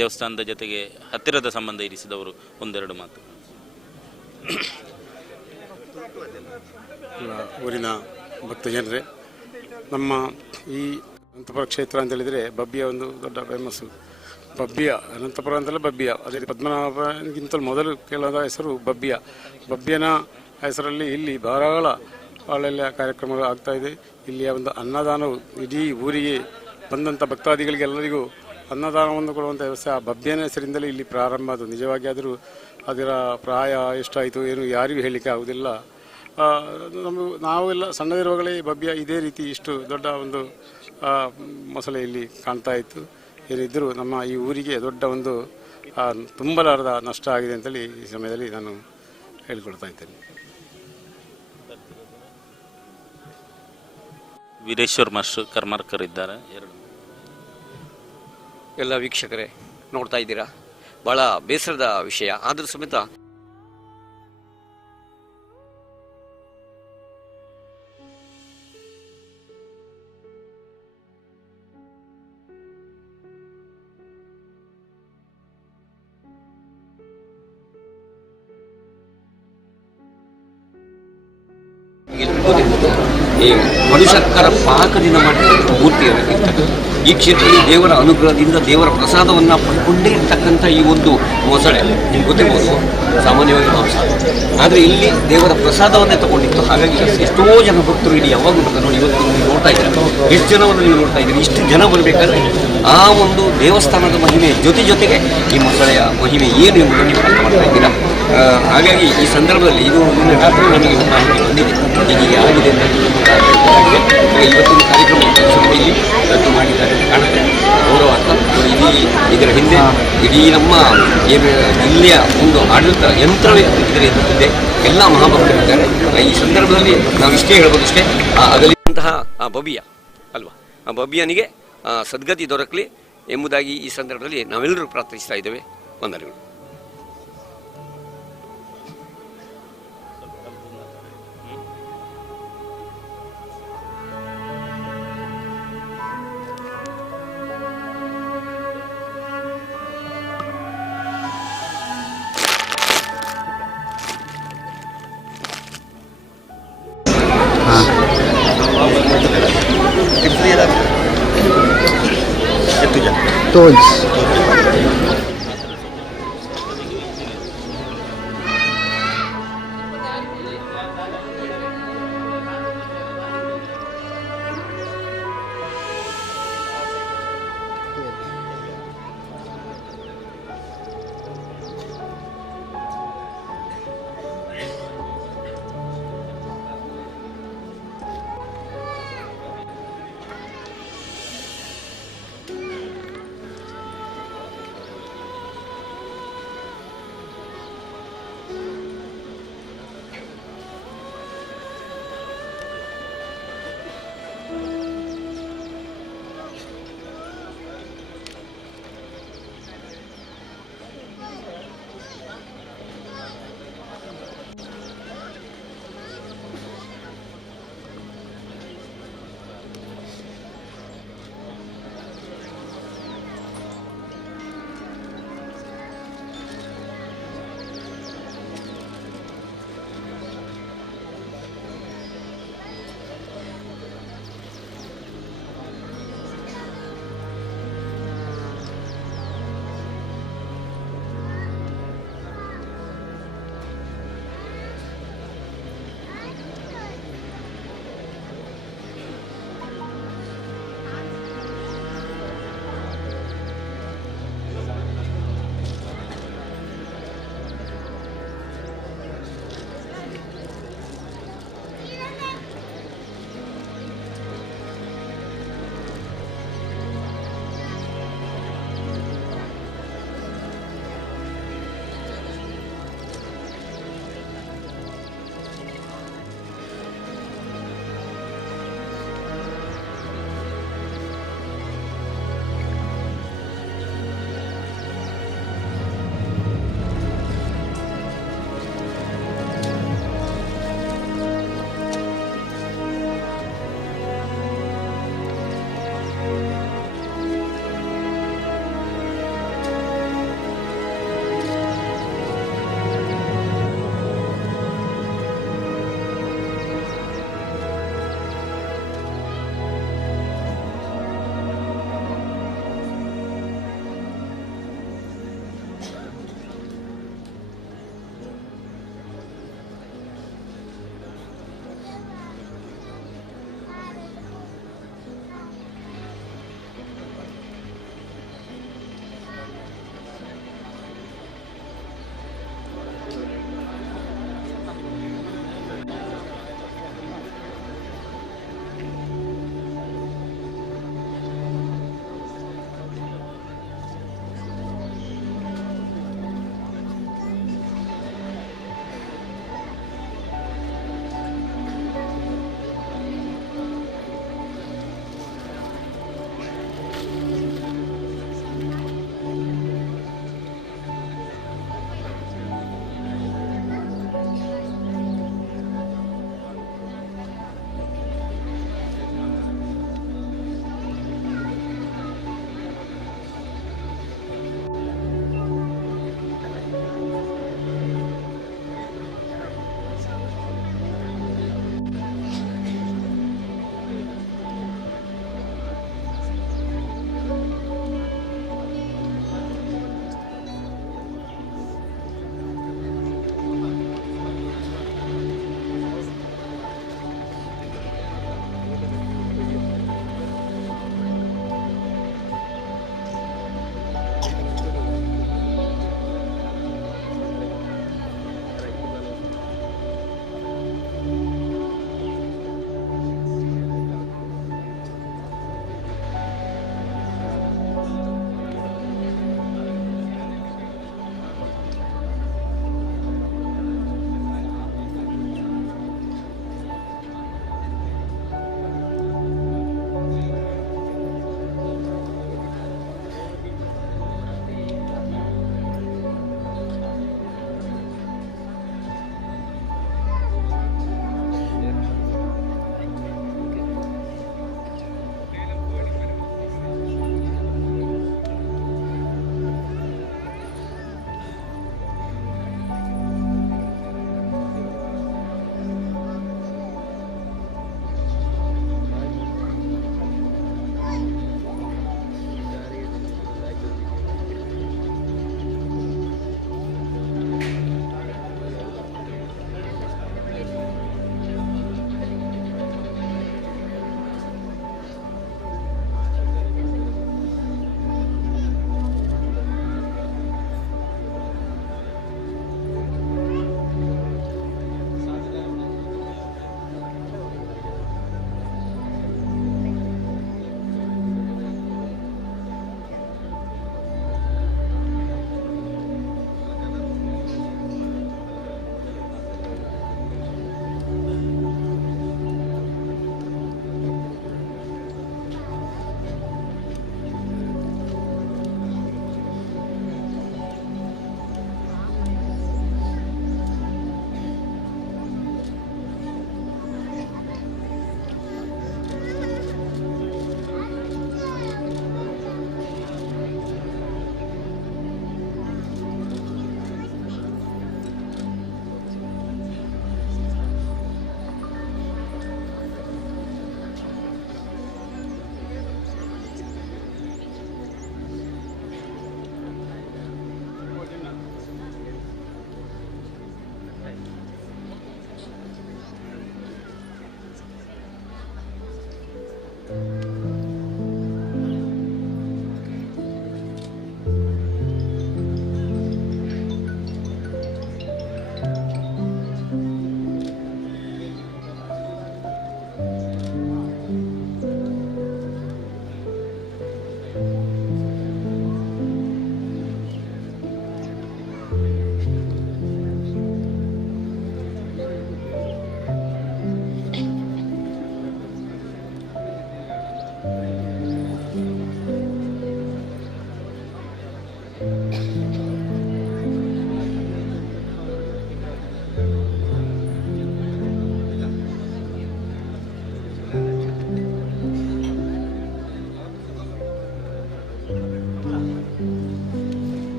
ದೇವಸ್ಥಾನದ ಜೊತೆಗೆ ಹತ್ತಿರದ ಸಂಬಂಧ ಇರಿಸಿದವರು, ಒಂದೆರಡು ಮಾತು. ಊರಿನ ಭಕ್ತ ಜನರೇ, ನಮ್ಮ ಈ ಅನಂತಪುರ ಕ್ಷೇತ್ರ ಅಂತ ಹೇಳಿದರೆ ಬಬ್ಬಿಯ ಒಂದು ದೊಡ್ಡ ಫೇಮಸ್ಸು. ಬಬ್ಬಿಯ ಅನಂತಪುರ ಅಂತಲೇ ಬಬ್ಬಿಯ, ಅದೇ ಪದ್ಮನಾಭನಿಗಿಂತಲೂ ಮೊದಲು ಕೇಳದ ಹೆಸರು ಬಬ್ಬಿಯನ ಹೆಸರಲ್ಲಿ ಇಲ್ಲಿ ಧಾರಾಳ ಒಳ್ಳೆಯ ಕಾರ್ಯಕ್ರಮಗಳು ಆಗ್ತಾಯಿದೆ. ಇಲ್ಲಿಯ ಒಂದು ಅನ್ನದಾನವು ಇಡೀ ಊರಿಗೆ ಬಂದಂಥ ಭಕ್ತಾದಿಗಳಿಗೆ ಎಲ್ಲರಿಗೂ ಅನ್ನದಾನವನ್ನು ಕೊಡುವಂಥ ವ್ಯವಸ್ಥೆ ಆ ಬಬ್ಬಿಯನ ಹೆಸರಿಂದಲೇ ಇಲ್ಲಿ ಪ್ರಾರಂಭ. ಅದು ನಿಜವಾಗಿ ಆದರೂ ಅದರ ಪ್ರಾಯ ಎಷ್ಟಾಯಿತು ಏನು ಯಾರಿಗೂ ಹೇಳಲಿಕ್ಕೆ ಆಗುವುದಿಲ್ಲ. ನಾವೆಲ್ಲ ಸಣ್ಣದಿರುವಾಗಲೇ ಬಬ್ಬಿಯ ಇದೇ ರೀತಿ ಇಷ್ಟು ದೊಡ್ಡ ಒಂದು ಮೊಸಳೆ ಇಲ್ಲಿ ಕಾಣ್ತಾ ಇತ್ತು. ಏನಿದ್ದರೂ ನಮ್ಮ ಈ ಊರಿಗೆ ದೊಡ್ಡ ಒಂದು ತುಂಬಲಾರದ ನಷ್ಟ ಆಗಿದೆ ಅಂತೇಳಿ ಈ ಸಮಯದಲ್ಲಿ ನಾನು ಹೇಳಿಕೊಳ್ತಾ ಇದ್ದೇನೆ. ವೀರೇಶ್ವರ್ ಕರ್ಮಾರ್ಕರ್ ಇದ್ದಾರೆ. ಎಲ್ಲ ವೀಕ್ಷಕರೇ ನೋಡ್ತಾ ಇದ್ದೀರಾ, ಬಹಳ ಬೇಸರದ ವಿಷಯ. ಆದರೂ ಸಮೇತ ಈ ಮನುಷ್ಯಕ್ಕರ ಪಾಕದಿಂದ ಮಾಡಿರ್ತಕ್ಕಂಥ ಮೂರ್ತಿ ಇರ್ತಕ್ಕಂಥ ಈ ಕ್ಷೇತ್ರದಲ್ಲಿ ದೇವರ ಅನುಗ್ರಹದಿಂದ ದೇವರ ಪ್ರಸಾದವನ್ನು ಪಡ್ಕೊಂಡೇ ಇರ್ತಕ್ಕಂಥ ಈ ಒಂದು ಮೊಸಳೆ ನಿಮ್ಗೆ ಗೊತ್ತಿರ್ಬೋದು, ಸಾಮಾನ್ಯವಾಗಿ ಮಾಂಸ, ಆದರೆ ಇಲ್ಲಿ ದೇವರ ಪ್ರಸಾದವನ್ನೇ ತಗೊಂಡಿತ್ತು. ಹಾಗಾಗಿ ಎಷ್ಟೋ ಜನ ಭಕ್ತರು ಇಲ್ಲಿ ಯಾವಾಗ ಬರ್ತಾರೆ ನೋಡಿ. ಇವತ್ತು ನೀವು ನೋಡ್ತಾ ಇದ್ದೀರಾ, ಎಷ್ಟು ಜನವನ್ನು ನೀವು ನೋಡ್ತಾ ಇದ್ದೀರಿ. ಇಷ್ಟು ಜನ ಬರಬೇಕಾದ್ರೆ ಆ ಒಂದು ದೇವಸ್ಥಾನದ ಮಹಿಮೆ ಜೊತೆಗೆ ಈ ಮೊಸಳೆಯ ಮಹಿಮೆ ಏನು ಎಂಬುದನ್ನು ನೀವು ಅರ್ಥ ಮಾಡ್ತಾ ಇದ್ದೀರಾ. ಹಾಗಾಗಿ ಈ ಸಂದರ್ಭದಲ್ಲಿ ಇದು ನಿನ್ನೆ ರಾತ್ರಿ ನಮಗೆ ಮಾಹಿತಿ ಬಂದಿದೆ, ಹೀಗೆ ಆಗಿದೆ ಅಂತ. ಇವತ್ತಿನ ಕಾರ್ಯಕ್ರಮ ಇಲ್ಲಿ ರದ್ದು ಮಾಡಿದ್ದಾರೆ ಕಾಣುತ್ತೆ, ಗೌರವಾರ್ಥ. ಇದರ ಹಿಂದೆ ಇಡೀ ನಮ್ಮ ಜಿಲ್ಲೆಯ ಒಂದು ಆಡಳಿತ ಯಂತ್ರವೇ ಇದರ ಎದುರಿದೆ, ಎಲ್ಲ ಮಹಾಭಕ್ತರಿದ್ದಾರೆ. ಈ ಸಂದರ್ಭದಲ್ಲಿ ನಾವು ಇಷ್ಟೇ ಹೇಳ್ಬೋದು, ಅಷ್ಟೇ ಅಗಲಿದಂತಹ ಆ ಬಬಿಯ ಅಲ್ವಾ, ಆ ಬಬಿಯನಿಗೆ ಸದ್ಗತಿ ದೊರಕಲಿ ಎಂಬುದಾಗಿ ಈ ಸಂದರ್ಭದಲ್ಲಿ ನಾವೆಲ್ಲರೂ ಪ್ರಾರ್ಥಿಸ್ತಾ ಇದ್ದೇವೆ. ವಂದನೆಗಳು. stones.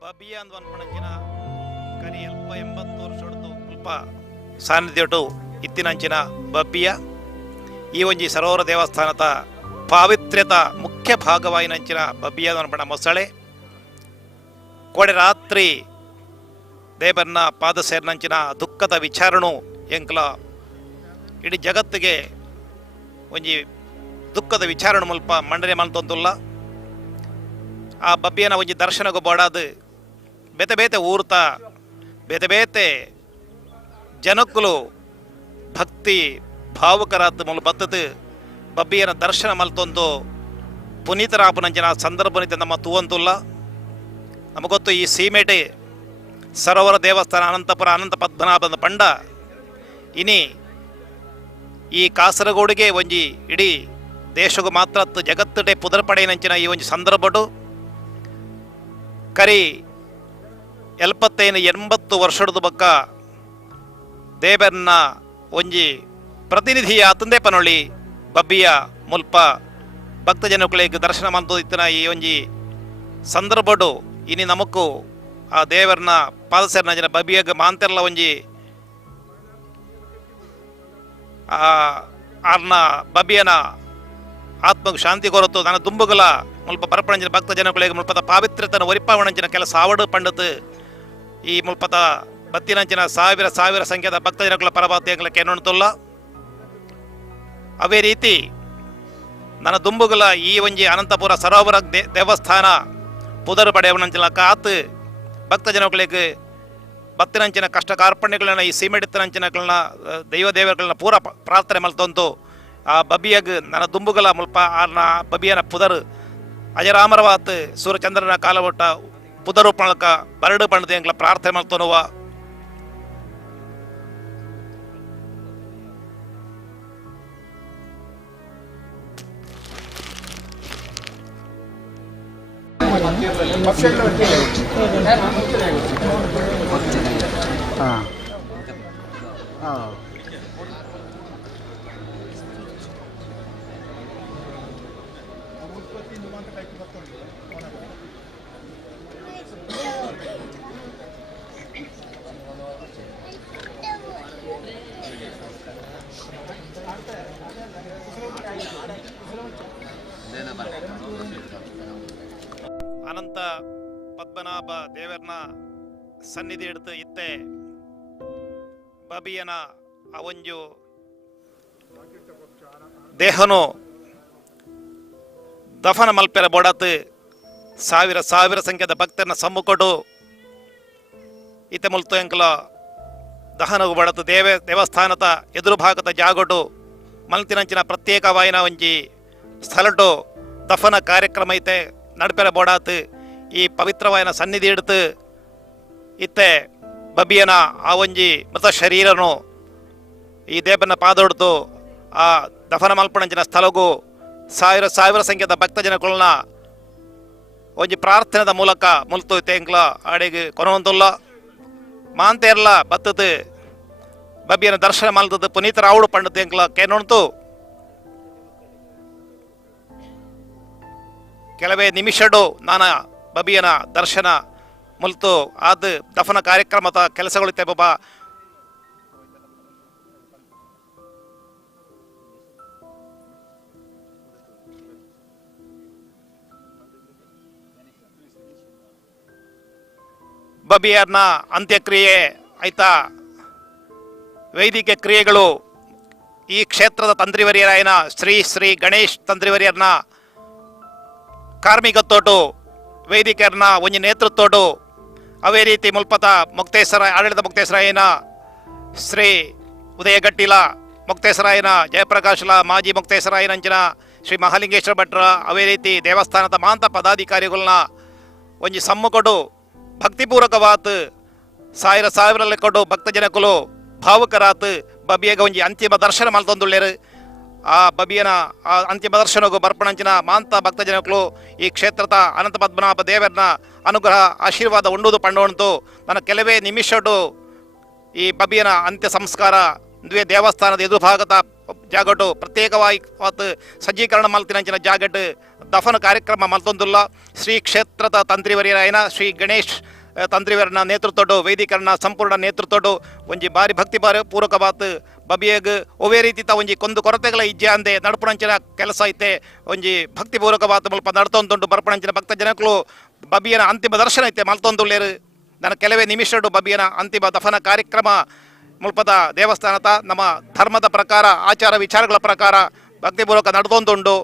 ಬಬಿಯಾಂದ್ ಅನ್ಪಣಂಚಿನ ಕನಿ ಅಲ್ಪ 80 ವರ್ಷ ಹೊಡೆದು ಅಲ್ಪ ಸಾನ್ನಿಧ್ಯ ಇತ್ತಿನಂಚಿನ ಬಬ್ಬಿಯ ಈ ಒಂಜಿ ಸರೋವರ ದೇವಸ್ಥಾನದ ಪಾವಿತ್ರ್ಯದ ಮುಖ್ಯ ಭಾಗವಾಯಿನಂಚಿನ ಬಬ್ಬಿಯಾದ ಅನ್ಪಣ ಮೊಸಳೆ ಕೋಡೆ ರಾತ್ರಿ ದೇವರನ್ನ ಪಾದ ಸೇರಿನಂಚಿನ ದುಃಖದ ವಿಚಾರಣು ಎಂಕ್ಲ ಇಡೀ ಜಗತ್ತಿಗೆ ಒಂಜಿ ದುಃಖದ ವಿಚಾರಣೆ ಮುಲ್ಪ ಮಂಡನೆ ಮಲ್ತೊಂದುಲ್ಲ ಆ ಬಬ್ಬಿಯನ ಒಂಜಿ ದರ್ಶನಗೂ ಬೋಡಾದು ಬೇತೆ ಬೇತೆ ಊರ್ತ ಬೇತೆ ಬೇತೆ ಜನಕ್ಕಲು ಭಕ್ತಿ ಭಾವುಕರಾದ ಮುಲ್ ಬತ್ತದು ಬಬ್ಬಿಯನ ದರ್ಶನ ಮಲ್ತೊಂದು ಪುನೀತರಾಪನಂಚಿನ ಸಂದರ್ಭನಿತ ನಮ್ಮ ತೂವಂತುಲ್ಲ ನಮಗೊತ್ತು ಈ ಸೀಮೆಟೆ ಸರೋವರ ದೇವಸ್ಥಾನ ಅನಂತಪುರ ಅನಂತ ಪದ್ಮನಾಭನ ಪಂಡ ಇನಿ ಈ ಕಾಸರಗೋಡಿಗೆ ಒಂಜಿ ಇಡೀ ದೇಶಗೂ ಮಾತ್ರ ಜಗತ್ತಡೆ ಪುದರ್ಪಡೆಯನಂಚಿನ ಈ ಒಂಜಿ ಸಂದರ್ಭಡು ಕರಿ 70-80 ವರ್ಷದ ಬಕ್ಕ ದೇವರನ್ನ ಒಂಜಿ ಪ್ರತಿನಿಧಿ ಆತಂದೇ ಪನೊಳ್ಳಿ ಬಬ್ಬಿಯ ಮುಲ್ಪ ಭಕ್ತ ಜನಗಳಿಗೆ ದರ್ಶನ ಮಂತೋದಿತ್ತಿನ ಈ ಒಂಜಿ ಸಂದರ್ಭಡು ಇನಿ ನಮಕು ಆ ದೇವರನ್ನ ಪಾದಸೇರನ ಜನ ಬಬ್ಬಿಯಾಗ ಮಾಂತೆರ್ಲ ಒಂಜಿ ಆರ್ನ ಬಬ್ಬಿಯನ ಆತ್ಮకు ಶಾಂತಿ ಕೊರತು ನನ್ನ ದುಂಬುಗಲ ಮುಲ್ಪ ಪರಪಣಂಜಿನ ಭಕ್ತ ಜನಗಳಿಗೆ ಮುಲ್ಪದ ಪಾವಿತ್ರ್ಯತನ ಒರಿಪಾವಣಂಚಿನ ಕೆಲ ಸಾವಡು ಪಂಡತ್ ಈ ಮುಲ್ಪದ ಬತ್ತಿನಂಚಿನ ಸಾವಿರ ಸಂಖ್ಯೆದ ಭಕ್ತ ಜನಗಳ ಪರಭಾತ್ಯಗಳಿಗೆ ಏನೊಂತುಲ್ಲ ಅವೇ ರೀತಿ ನನ್ನ ದುಂಬುಗಲ ಈ ಒಂಜಿ ಅನಂತಪುರ ಸರೋವರ ದೇವಸ್ಥಾನ ಪುದರು ಪಡೆಯವನಂಚಿನ ಕಾತು ಭಕ್ತ ಜನಗಳಿಗೆ ಬತ್ತಿನಂಚಿನ ಕಷ್ಟ ಕಾರ್ಪಣ್ಯಗಳನ್ನ ಈ ಸೀಮೆಡಿತ್ತನಂಚಿನಗಳನ್ನ ದೇವಗಳನ್ನ ಪೂರ ಪ್ರಾರ್ಥನೆ ಮಲ್ತೊಂದು ಆ ಬಬಿಯಾಗ ನನ್ನ ದುಂಬುಗಲ ಮುಲ್ಪ ಆರ್ನ ಬಬಿಯನ ಪುದರು ಅಜರಾಮರವಾತ್ ಸೂರ್ಯಚಂದ್ರನ ಕಾಲವೊಟ್ಟ ಪುದರು ಪಣಕ ಬರಡು ಪಣದ ಎಂಗ್ಲ ಪ್ರಾರ್ಥನೆ ಮಲ್ತೊನುವ ಅನಂತ ಪದ್ಮನಾಭ ದೇವರನ ಸನ್ನಿಧಿ ಹಿಡಿದು ಇತ್ತೆ ಬಬಿಯನ ಅವಂಜು ದೇಹನು ದಫನ ಮಲ್ಪೆರ ಬೋಡತ್ ಸಾವಿರ ಸಂಖ್ಯೆದ ಭಕ್ತರನ್ನ ಸಮ್ಮುಕೊಡು ಇತ್ತೆ ಮುಲ್ತು ಎಂಕಲ ದಹನಗು ಬಡತು ದೇವಸ್ಥಾನದ ಎದುರು ಭಾಗದ ಜಾಗೊಡು ಮಲ್ತಿನಂಚಿನ ಪ್ರತ್ಯೇಕವಾಯಿನ ಒಂಜಿ ಸ್ಥಳಟು ದಫನ ಕಾರ್ಯಕ್ರಮ ಐತೆ ನಡ್ಪೆರ ಬೋಡಾತು ಈ ಪವಿತ್ರವಾದ ಸನ್ನಿಧಿ ಹಿಡ್ತು ಇತ್ತೆ ಬಬಿಯನ ಆ ಒಂಜಿ ಮೃತ ಶರೀರನು ಈ ದೇವನ ಪಾದೊಡ್ತು ಆ ದಫನ ಮಲ್ಪಣಂಚಿನ ಸ್ಥಳಗೂ ಸಾವಿರ ಸಾವಿರ ಸಂಖ್ಯೆದ ಭಕ್ತ ಜನಗಳನ್ನ ಒಂಜಿ ಪ್ರಾರ್ಥನೆದ ಮೂಲಕ ಮುಲ್ತು ತೆಂಗ್ಲ ಆಡೆಗೆ ಕೊನವಂತುಲ್ಲ ಮಾಂತೇರ್ಲ ಬತ್ತದು ಬಬಿಯನ ದರ್ಶನ ಮಲ್ತದ್ದು ಪುನೀತರ ಆವುಡು ಪಂಡ ತೆಂಗ್ಲ ಕೇನೊಣ್ತು ಕೆಲವೇ ನಿಮಿಷಡು ನಾನ ಬಬಿಯನ ದರ್ಶನ ಮುಲ್ತು ಅದು ದಫನ ಕಾರ್ಯಕ್ರಮದ ಕೆಲಸಗಳಿತ್ತೆ ಬಾಬಾ ಬಬಿಯರ್ನ ಅಂತ್ಯಕ್ರಿಯೆ ಆಯ್ತಾ ವೈದಿಕ ಕ್ರಿಯೆಗಳು ಈ ಕ್ಷೇತ್ರದ ತಂತ್ರಿವರಿಯರಾಯನ ಶ್ರೀ ಶ್ರೀ ಗಣೇಶ್ ತಂತ್ರಿವರಿಯರ್ನ ಕಾರ್ಮಿಕತ್ತೋಟು ವೈದಿಕರನ್ನ ಒಂಜಿ ನೇತೃತ್ವಡು ಅವೇ ರೀತಿ ಮುಲ್ಪತ ಮುಕ್ತೇಶ್ವರ ಆಡಳಿತ ಮುಕ್ತೇಶ್ವರಾಯನ ಶ್ರೀ ಉದಯಗಟ್ಟಿಲ ಮುಕ್ತೇಶ್ವರಾಯನ ಜಯಪ್ರಕಾಶ್ಲ ಮಾಜಿ ಮುಕ್ತೇಶ್ವರಾಯನಂಚಿನ ಶ್ರೀ ಮಹಾಲಿಂಗೇಶ್ವರ ಭಟ್ರ ಅವೇ ರೀತಿ ದೇವಸ್ಥಾನದ ಮಾಂತ ಪದಾಧಿಕಾರಿಗಳನ್ನ ಒಂಜಿ ಸಮ್ಮುಕೊಡು ಭಕ್ತಿಪೂರ್ವಕವಾತ್ ಸಾವಿರ ಸಾವಿರಲ್ಲಿ ಕೊಡು ಭಕ್ತ ಜನಕುಲು ಭಾವುಕರಾತ್ ಬಬಿಯಗ ಒಂಜಿ ಅಂತಿಮ ದರ್ಶನ ಮಲ್ತೊಂದುಳ್ಳೇರು ಆ ಬಬಿಯನ ಆ ಅಂತಿಮ ದರ್ಶನಗೂ ಬರ್ಪಣಂಚಿನ ಮಾಂತ ಭಕ್ತ ಜನಕುಲು ಈ ಕ್ಷೇತ್ರದ ಅನಂತ ಪದ್ಮನಾಭ ದೇವರನ್ನ ಅನುಗ್ರಹ ಆಶೀರ್ವಾದ ಉಂಡುದು ಪಂಡೋಣ್ತು ನನ್ನ ಕೆಲವೇ ನಿಮಿಷಡು ಈ ಬಬಿಯನ ಅಂತ್ಯ ಸಂಸ್ಕಾರ ದೇವಸ್ಥಾನದ ಎದುರು ಭಾಗದ ಜಾಗಟು ಪ್ರತ್ಯೇಕವಾಗಿ ಸಜ್ಜೀಕರಣ ಮಲ್ತಿನಂಚಿನ ಜಾಗಟ್ ದಫನ ಕಾರ್ಯಕ್ರಮ ಮಲ್ತೊಂದುಲ್ಲ ಶ್ರೀ ಕ್ಷೇತ್ರದ ತಂತ್ರಿವರಿಯರಾಯನ ಶ್ರೀ ಗಣೇಶ್ ತಂತ್ರಿವರನ ನೇತೃತ್ವಡು ವೈದಿಕರನ ಸಂಪೂರ್ಣ ನೇತೃತ್ವಡು ಒಂಜಿ ಬಾರಿ ಭಕ್ತಿ ಪೂರ್ವಕವಾತ್ ಬಬಿಯಗ್ ಒವೇ ರೀತಿ ಒಂಜಿ ಕೊಂದು ಕೊರತೆಗಳ ಇಜ್ಜೆ ಅಂದೆ ನಡ್ಪಣಂಚಿನ ಕೆಲಸ ಐತೆ ಒಂಜಿ ಭಕ್ತಿಪೂರ್ವಕವಾತ್ ಮುಲ್ಪ ನಡ್ತೊಂದುಂಡು ಬರ್ಪಣಂಚಿನ ಭಕ್ತ ಜನಕಲು ಬಬಿಯನ ಅಂತಿಮ ದರ್ಶನ ಐತೆ ಮಲ್ತೊಂದುಳ್ಳೇರು ನನ್ನ ಕೆಲವೇ ನಿಮಿಷಡು ಬಬಿಯನ ಅಂತಿಮ ದಫನ ಕಾರ್ಯಕ್ರಮ ಮುಲ್ಪದ ದೇವಸ್ಥಾನದ ನಮ್ಮ ಧರ್ಮದ ಪ್ರಕಾರ ಆಚಾರ ವಿಚಾರಗಳ ಪ್ರಕಾರ ಭಕ್ತಿಪೂರ್ವಕ ನಡೆದೊಂದುಂಡು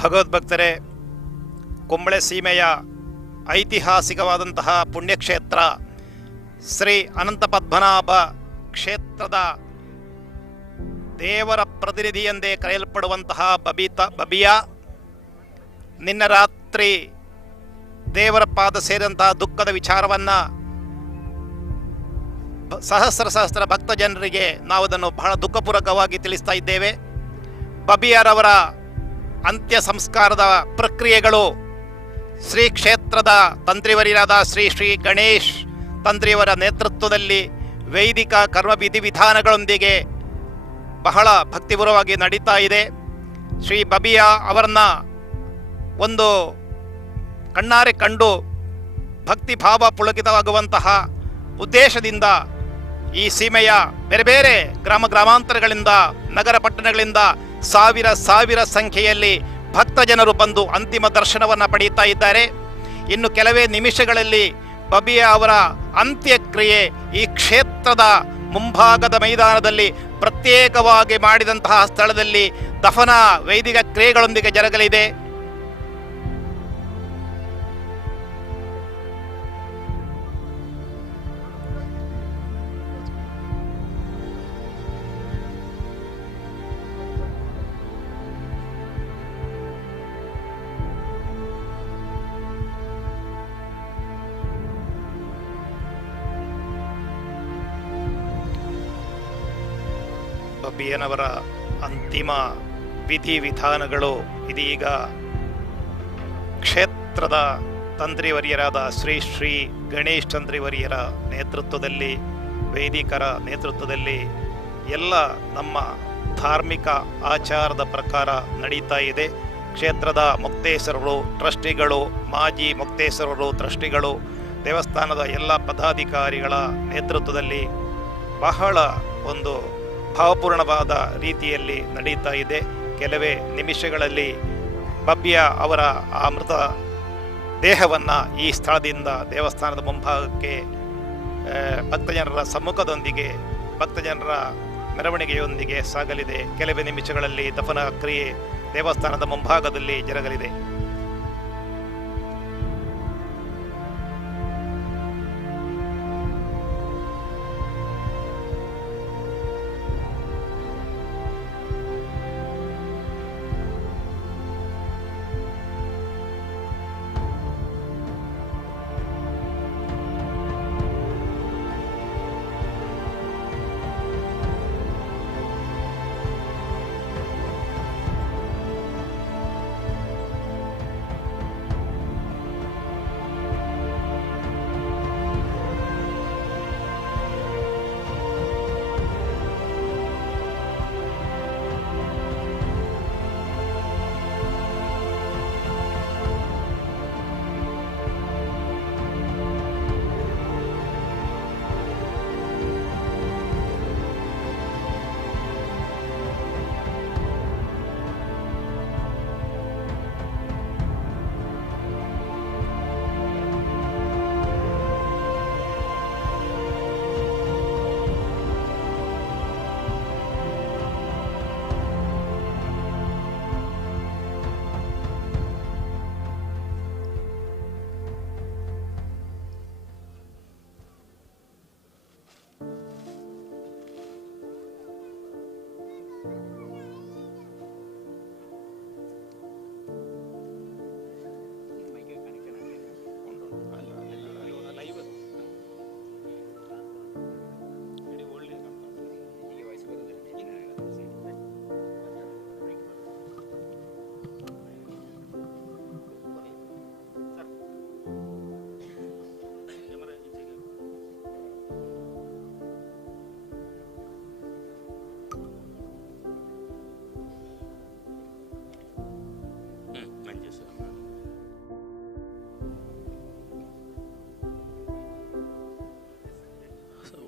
ಭಗವದ್ಭಕ್ತರೇ, ಕುಂಬಳೆ ಸೀಮೆಯ ಐತಿಹಾಸಿಕವಾದಂತಹ ಪುಣ್ಯಕ್ಷೇತ್ರ ಶ್ರೀ ಅನಂತ ಪದ್ಮನಾಭ ಕ್ಷೇತ್ರದ ದೇವರ ಪ್ರತಿನಿಧಿ ಎಂದೇ ಕರೆಯಲ್ಪಡುವಂತಹ ಬಬಿಯ ನಿನ್ನೆ ರಾತ್ರಿ ದೇವರ ಪಾದ ಸೇರಿದಂತಹ ದುಃಖದ ವಿಚಾರವನ್ನು ಸಹಸ್ರ ಭಕ್ತ ಜನರಿಗೆ ನಾವು ಅದನ್ನು ಬಹಳ ದುಃಖಪೂರ್ವಕವಾಗಿ ತಿಳಿಸ್ತಾ ಇದ್ದೇವೆ. ಬಬಿಯರವರ ಅಂತ್ಯ ಸಂಸ್ಕಾರದ ಪ್ರಕ್ರಿಯೆಗಳು ಶ್ರೀ ಕ್ಷೇತ್ರದ ತಂತ್ರಿವರಿಯಾದ ಶ್ರೀ ಶ್ರೀ ಗಣೇಶ್ ತಂತ್ರಿಯವರ ನೇತೃತ್ವದಲ್ಲಿ ವೈದಿಕ ಕರ್ಮ ವಿಧಿವಿಧಾನಗಳೊಂದಿಗೆ ಬಹಳ ಭಕ್ತಿಪೂರ್ವವಾಗಿ ನಡೀತಾ ಇದೆ. ಶ್ರೀ ಬಬಿಯ ಅವರನ್ನ ಒಂದು ಕಣ್ಣಾರೆ ಕಂಡು ಭಕ್ತಿಭಾವ ಪುಳಕಿತವಾಗುವಂತಹ ಉದ್ದೇಶದಿಂದ ಈ ಸೀಮೆಯ ಬೇರೆ ಬೇರೆ ಗ್ರಾಮಾಂತರಗಳಿಂದ ನಗರ ಪಟ್ಟಣಗಳಿಂದ ಸಾವಿರ ಸಂಖ್ಯೆಯಲ್ಲಿ ಭಕ್ತ ಜನರು ಬಂದು ಅಂತಿಮ ದರ್ಶನವನ್ನು ಪಡೆಯುತ್ತಾ ಇದ್ದಾರೆ. ಇನ್ನು ಕೆಲವೇ ನಿಮಿಷಗಳಲ್ಲಿ ಬಬಿಯ ಅವರ ಅಂತ್ಯಕ್ರಿಯೆ ಈ ಕ್ಷೇತ್ರದ ಮುಂಭಾಗದ ಮೈದಾನದಲ್ಲಿ ಪ್ರತ್ಯೇಕವಾಗಿ ಮಾಡಿದಂತಹ ಸ್ಥಳದಲ್ಲಿ ದಫನ ವೈದಿಕ ಕ್ರಿಯೆಗಳೊಂದಿಗೆ ಜರುಗಲಿದೆ. ಬಬ್ಬಿಯನವರ ಅಂತಿಮ ವಿಧಿವಿಧಾನಗಳು ಇದೀಗ ಕ್ಷೇತ್ರದ ತಂತ್ರಿವರ್ಯರಾದ ಶ್ರೀ ಶ್ರೀ ಗಣೇಶ್ ತಂತ್ರಿವರ್ಯರ ನೇತೃತ್ವದಲ್ಲಿ, ವೈದಿಕರ ನೇತೃತ್ವದಲ್ಲಿ ಎಲ್ಲ ನಮ್ಮ ಧಾರ್ಮಿಕ ಆಚಾರದ ಪ್ರಕಾರ ನಡೀತಾ ಇದೆ. ಕ್ಷೇತ್ರದ ಮುಕ್ತೇಶ್ವರರು, ಟ್ರಸ್ಟಿಗಳು, ಮಾಜಿ ಮುಕ್ತೇಶ್ವರರು, ಟ್ರಸ್ಟಿಗಳು, ದೇವಸ್ಥಾನದ ಎಲ್ಲ ಪದಾಧಿಕಾರಿಗಳ ನೇತೃತ್ವದಲ್ಲಿ ಬಹಳ ಒಂದು ಭಾವಪೂರ್ಣವಾದ ರೀತಿಯಲ್ಲಿ ನಡೀತಾ ಇದೆ. ಕೆಲವೇ ನಿಮಿಷಗಳಲ್ಲಿ ಬಬ್ಬಿಯ ಅವರ ಆ ಮೃತ ದೇಹವನ್ನು ಈ ಸ್ಥಳದಿಂದ ದೇವಸ್ಥಾನದ ಮುಂಭಾಗಕ್ಕೆ ಭಕ್ತಜನರ ಸಮ್ಮುಖದೊಂದಿಗೆ, ಭಕ್ತಜನರ ಮೆರವಣಿಗೆಯೊಂದಿಗೆ ಸಾಗಲಿದೆ. ಕೆಲವೇ ನಿಮಿಷಗಳಲ್ಲಿ ದಫನ ಕ್ರಿಯೆ ದೇವಸ್ಥಾನದ ಮುಂಭಾಗದಲ್ಲಿ ಜರುಗಲಿದೆ.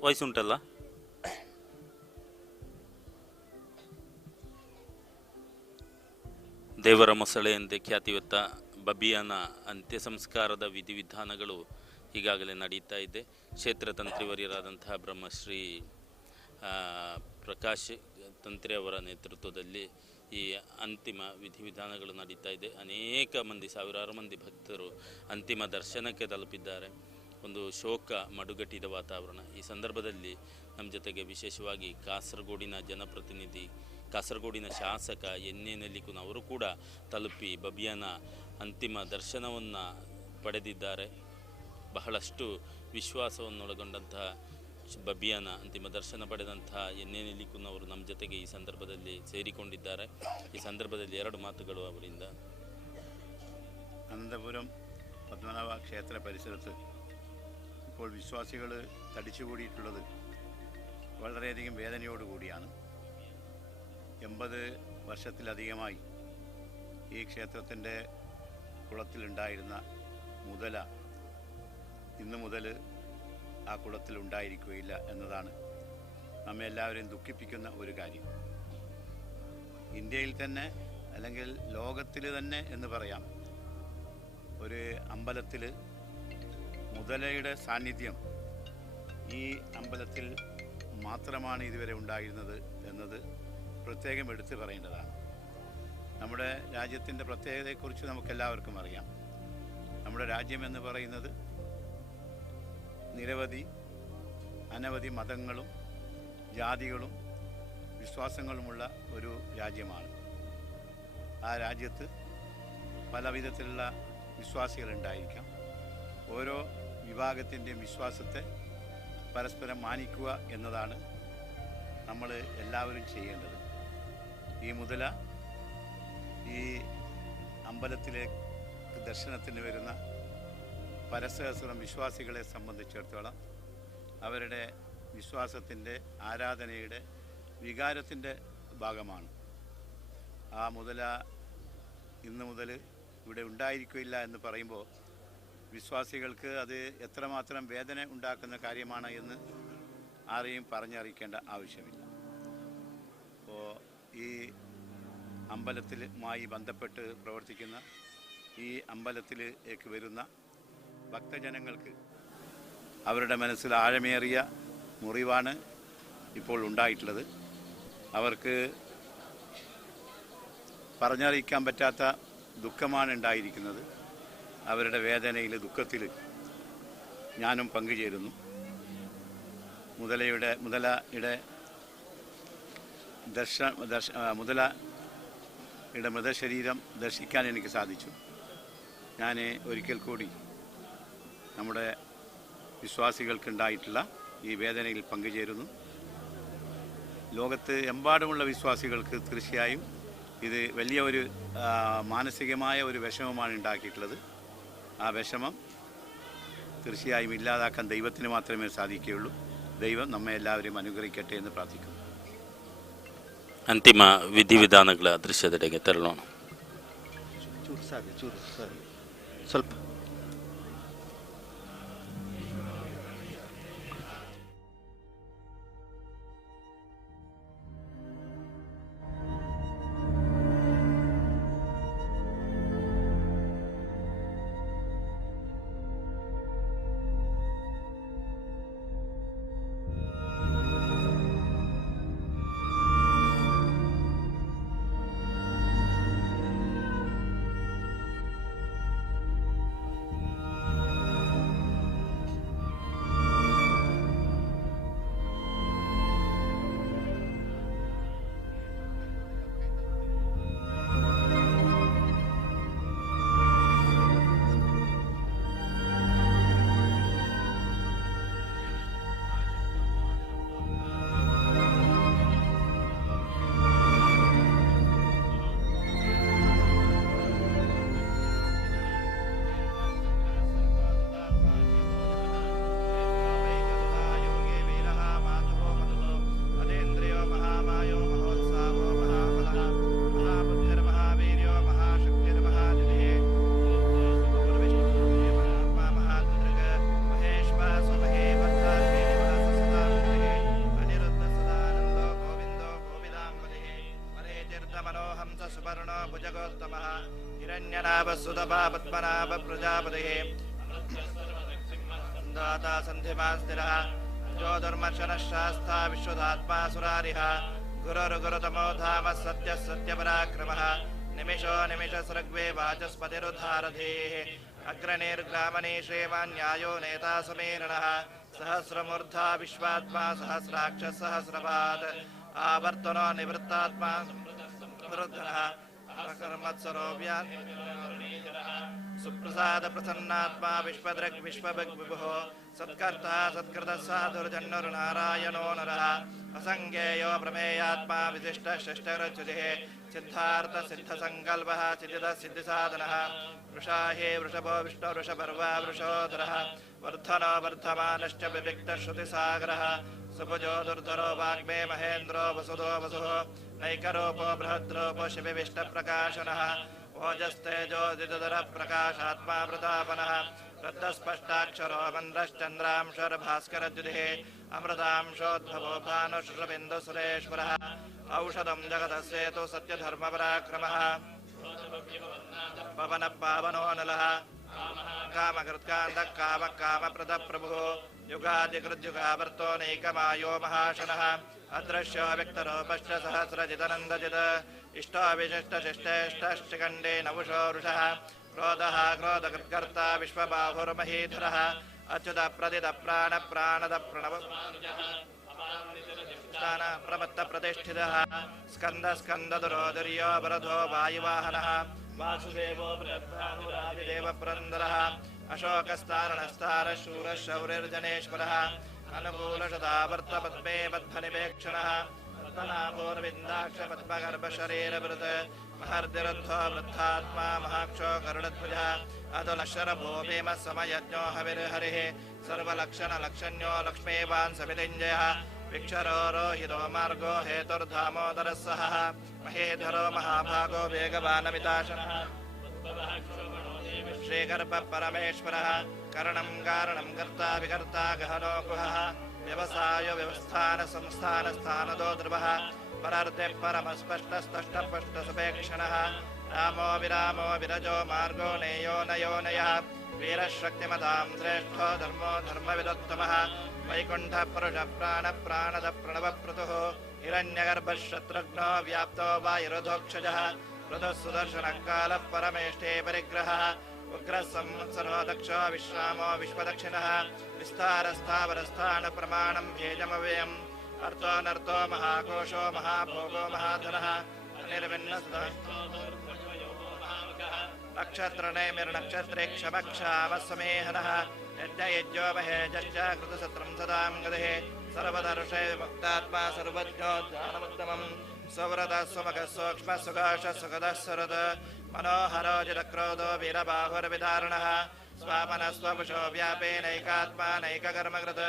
ವಾಯ್ಸ್ ಉಂಟಲ್ಲ? ದೇವರ ಮೊಸಳೆ ಎಂದೇ ಖ್ಯಾತಿಯುತ್ತ ಬಬ್ಬಿಯನ ಅಂತ್ಯ ಸಂಸ್ಕಾರದ ವಿಧಿವಿಧಾನಗಳು ಈಗಾಗಲೇ ನಡೀತಾ ಇದೆ. ಕ್ಷೇತ್ರ ತಂತ್ರಿವರ್ಯರಾದಂತಹ ಬ್ರಹ್ಮಶ್ರೀ ಪ್ರಕಾಶ್ ತಂತ್ರಿ ಅವರ ನೇತೃತ್ವದಲ್ಲಿ ಈ ಅಂತಿಮ ವಿಧಿವಿಧಾನಗಳು ನಡೀತಾ ಇದೆ. ಅನೇಕ ಮಂದಿ, ಸಾವಿರಾರು ಮಂದಿ ಭಕ್ತರು ಅಂತಿಮ ದರ್ಶನಕ್ಕೆ ತಲುಪಿದ್ದಾರೆ. ಒಂದು ಶೋಕ ಮಡುಗಟ್ಟಿದ ವಾತಾವರಣ. ಈ ಸಂದರ್ಭದಲ್ಲಿ ನಮ್ಮ ಜೊತೆಗೆ ವಿಶೇಷವಾಗಿ ಕಾಸರಗೋಡಿನ ಜನಪ್ರತಿನಿಧಿ, ಕಾಸರಗೋಡಿನ ಶಾಸಕ ಎನ್ನೆ ನೆಲ್ಲಿಕುನ್ ಅವರು ಕೂಡ ತಲುಪಿ ಬಬ್ಬಿಯನ ಅಂತಿಮ ದರ್ಶನವನ್ನು ಪಡೆದಿದ್ದಾರೆ. ಬಹಳಷ್ಟು ವಿಶ್ವಾಸವನ್ನೊಳಗೊಂಡಂತಹ ಬಬ್ಬಿಯನ ಅಂತಿಮ ದರ್ಶನ ಪಡೆದಂತಹ ಎನ್ನೆ ನೆಲ್ಲಿಕುನ್ ಅವರು ನಮ್ಮ ಜೊತೆಗೆ ಈ ಸಂದರ್ಭದಲ್ಲಿ ಸೇರಿಕೊಂಡಿದ್ದಾರೆ. ಈ ಸಂದರ್ಭದಲ್ಲಿ ಎರಡು മാത്തുകൾ അവರಿಂದ. അനന്തപുരം പത്മനാഭ ക്ഷേത്ര പരിസരത്ത് ഇപ്പോൾ വിശ്വാസികൾ തടിച്ചുകൂടിയിട്ടുള്ളത് വളരെയധികം വേദനയോടുകൂടിയാണ്. 80 വർഷത്തിലധികമായി ഈ ക്ഷേത്രത്തിൻ്റെ കുളത്തിലുണ്ടായിരുന്ന മുതല ഇന്നു മുതൽ ആ കുളത്തിലുണ്ടായിരിക്കുകയില്ല എന്നതാണ് നമ്മെ എല്ലാവരെയും ദുഃഖിപ്പിക്കുന്ന ഒരു കാര്യം. ഇന്ത്യയിൽ തന്നെ അല്ലെങ്കിൽ ലോകത്തിൽ തന്നെ എന്ന് പറയാം, ഒരു അമ്പലത്തിൽ മുതലയുടെ സാന്നിധ്യം ഈ അമ്പലത്തിൽ മാത്രമാണ് ഇതുവരെ ഉണ്ടായിരുന്നത് എന്നത് പ്രത്യേകം എടുത്തു പറയേണ്ടതാണ്. നമ്മുടെ രാജ്യത്തിൻ്റെ പ്രത്യേകതയെക്കുറിച്ച് നമുക്കെല്ലാവർക്കും അറിയാം. നമ്മുടെ രാജ്യമെന്ന് പറയുന്നത് അനവധി മതങ്ങളും ജാതികളും വിശ്വാസങ്ങളുമുള്ള ഒരു രാജ്യമാണ്. ആ രാജ്യത്ത് പല വിധത്തിലുള്ള വിശ്വാസികളുണ്ടായിരിക്കാം. ഓരോ വിഭാഗത്തിൻ്റെയും വിശ്വാസത്തെ പരസ്പരം മാനിക്കുക എന്നതാണ് നമ്മൾ എല്ലാവരും ചെയ്യേണ്ടത്. ഈ മുതല ഈ അമ്പലത്തിലേക്ക് ദർശനത്തിന് വരുന്ന പരസഹസ്രം വിശ്വാസികളെ സംബന്ധിച്ചിടത്തോളം അവരുടെ വിശ്വാസത്തിൻ്റെ, ആരാധനയുടെ, വികാരത്തിൻ്റെ ഭാഗമാണ്. ആ മുതല ഇന്ന് മുതൽ ഇവിടെ ഉണ്ടായിരിക്കില്ല എന്ന് പറയുമ്പോൾ വിശ്വാസികൾക്ക് അത് എത്രമാത്രം വേദന ഉണ്ടാക്കുന്ന കാര്യമാണ് എന്ന് ആരെയും പറഞ്ഞറിയിക്കേണ്ട ആവശ്യമില്ല. അപ്പോൾ ഈ അമ്പലത്തിലുമായി ബന്ധപ്പെട്ട് പ്രവർത്തിക്കുന്ന ഈ അമ്പലത്തിലേക്ക് വരുന്ന ഭക്തജനങ്ങൾക്ക് അവരുടെ മനസ്സിൽ ആഴമേറിയ മുറിവാണ് ഇപ്പോൾ ഉണ്ടായിട്ടുള്ളത്. അവർക്ക് പറഞ്ഞറിയിക്കാൻ പറ്റാത്ത ദുഃഖമാണ് ഉണ്ടായിരിക്കുന്നത്. അവരുടെ വേദനയിൽ, ദുഃഖത്തിൽ ഞാനും പങ്കുചേരുന്നു. മുതലയുടെ മൃതശരീരം ദർശിക്കാൻ എനിക്ക് സാധിച്ചു. ഞാൻ ഒരിക്കൽ കൂടി നമ്മുടെ വിശ്വാസികൾക്കുണ്ടായിട്ടുള്ള ഈ വേദനയിൽ പങ്കുചേരുന്നു. ലോകത്ത് എമ്പാടുമുള്ള വിശ്വാസികൾക്ക് തീർച്ചയായും ഇത് വലിയ ഒരു മാനസികമായ ഒരു വിഷമമാണ് ഉണ്ടാക്കിയിട്ടുള്ളത്. ആ വിഷമം തീർച്ചയായും ഇല്ലാതാക്കാൻ ദൈവത്തിന് മാത്രമേ സാധിക്കുകയുള്ളൂ. ദൈവം നമ്മെ എല്ലാവരെയും അനുഗ്രഹിക്കട്ടെ എന്ന് പ്രാർത്ഥിക്കുന്നു. ಅಂತಿಮ ವಿಧಿವಿಧಾನಗಳ ದೃಶ್ಯದೆಡೆಗೆ ತೆರಳೋಣ. ಚೂರು ಸಾಕು ಸ್ವಲ್ಪ. हिरण्यनाभसुतपा पद्मनाभ प्रजापतिः दाता सन्धिमास्तिरः ज्योतिर्मर्शनशास्ता विश्वदात्मा सुरारिः गुरुर्गुरुतमो धाम सत्यः सत्यपराक्रमः निमिषो निमिषसृग्वे वाचस्पतिरुद्धारधीः अग्रणीर्ग्रामणी श्रीमान्यायो नेता समेरणः सहस्रमूर्धा विश्वात्मा सहस्राक्ष सहस्रपात् आवर्तनो निवृत्तात्मा वृद्धः सुप्रसाद प्रसन्नात्मा विश्वदृक् विश्वभक् विभुः सत्कर्ता सत्कृतः साधुर्जन्नुर्नारायणो नरः असङ्ख्येयो प्रमेयात्मा विशिष्ट षष्ठरच्युतिः सिद्धार्थ सिद्धसङ्कल्पः सिद्धिदः सिद्धिसाधनः वृषाहे वृषभो विष्णु वृषभर्वा वृषोदरः वर्धनो वर्धमानश्च विविक्तश्रुतिसागरः सुभुजो दुर्धरो वाग्मे महेन्द्रो वसुधो वसुः नैकरूपो बृहद्रूपो शिविविष्टप्रकाशनः ओजस्तेजो दिदुदरः प्रकाशात्मा प्रतापनः रद्धस्पष्टाक्षरो मन्द्रश्चन्द्रांशोर्भास्करद्युतिः अमृतांशोद्भवो भानुशुरबिन्दुसुरेश्वरः औषधं जगतस्येतु सत्यधर्मपराक्रमः पवनः पावनो नलः कामकृत्कान्तः कामप्रदः प्रभुः युगादिकृद्युगावर्तो नैकमायो महाशनः अदृश्यो व्यक्तरूपश्च सहस्रजितनन्दजित् इष्टोविशिष्टशिष्टेष्टश्चिकण्डे नवुषो वृषः क्रोधः क्रोधकृत्कर्ता विश्वबाहुर्महीधरः अच्युतप्रदितप्राणप्राणदप्रणव प्रमत्तप्रतिष्ठितः स्कन्दस्कन्ददुरोदर्यो वरदो वायुवाहनः वासुदेवो बृहद्भानुरादिदेवपुरन्दरः अशोकस्तारणस्तारशूरः शौरिर्जनेश्वरः अनुकूलशतावर्तपद्मे बद्धनिवेक्षणः पद्मनाभोर्विन्दाक्षपद्मगर्भशरीरवृत् महर्दिरुद्धो वृद्धात्मा महाक्षो गरुडध्वजः अतुलशरभो भीमः समयज्ञो हविर्हरिः सर्वलक्षणलक्षण्यो लक्ष्मीवान् समितिञ्जयः विक्षरो रोहितो मार्गो हेतुर्धामोदरः सहः महेधरो महाभागो वेगवानमिताशनः श्रीगर्भपरमेश्वरः करणं कारणं कर्ता विकर्ता गहनो गुहः व्यवसायो व्यवस्थानसंस्थानस्थानदो ध्रुवः परर्धे परमस्पष्टस्पष्टस्पष्टसुपेक्षणः रामो विरामो विरजो मार्गो नेयो नयोनयः वीरशक्तिमतां श्रेष्ठो धर्मो धर्मविदोत्तमः वैकुण्ठपुरुषप्राणप्राणदप्रणवप्रतुः हिरण्यगर्भशत्रुघ्नो व्याप्तो वायुरधोक्षजः ऋतुः सुदर्शनः कालः परमेष्ठे परिग्रहः उग्रः संवत्सरो दक्षो विश्रामो विश्वदक्षिणः विस्तारस्थावरस्थानप्रमाणं भेजमव्ययम् अर्थो नर्तो महाकोशो महाभोगो महाधनः नक्षत्रनेमिर्नक्षत्रे क्षमक्षामस्समेहनः यज्ञयज्ञो महेजश्च कृतसत्रं सदां गतिः सर्वदर्शे मुक्तात्मा सर्वज्ञो ध्यानमुत्तमम् सुव्रतः सुमखः सूक्ष्मः सुकाशः सुखदः सुहृत् मनोहरो जितक्रोधो वीरबाहुर्विदारणः स्वामनः स्वपुषो व्यापेनैकात्मा नैककर्मकृत्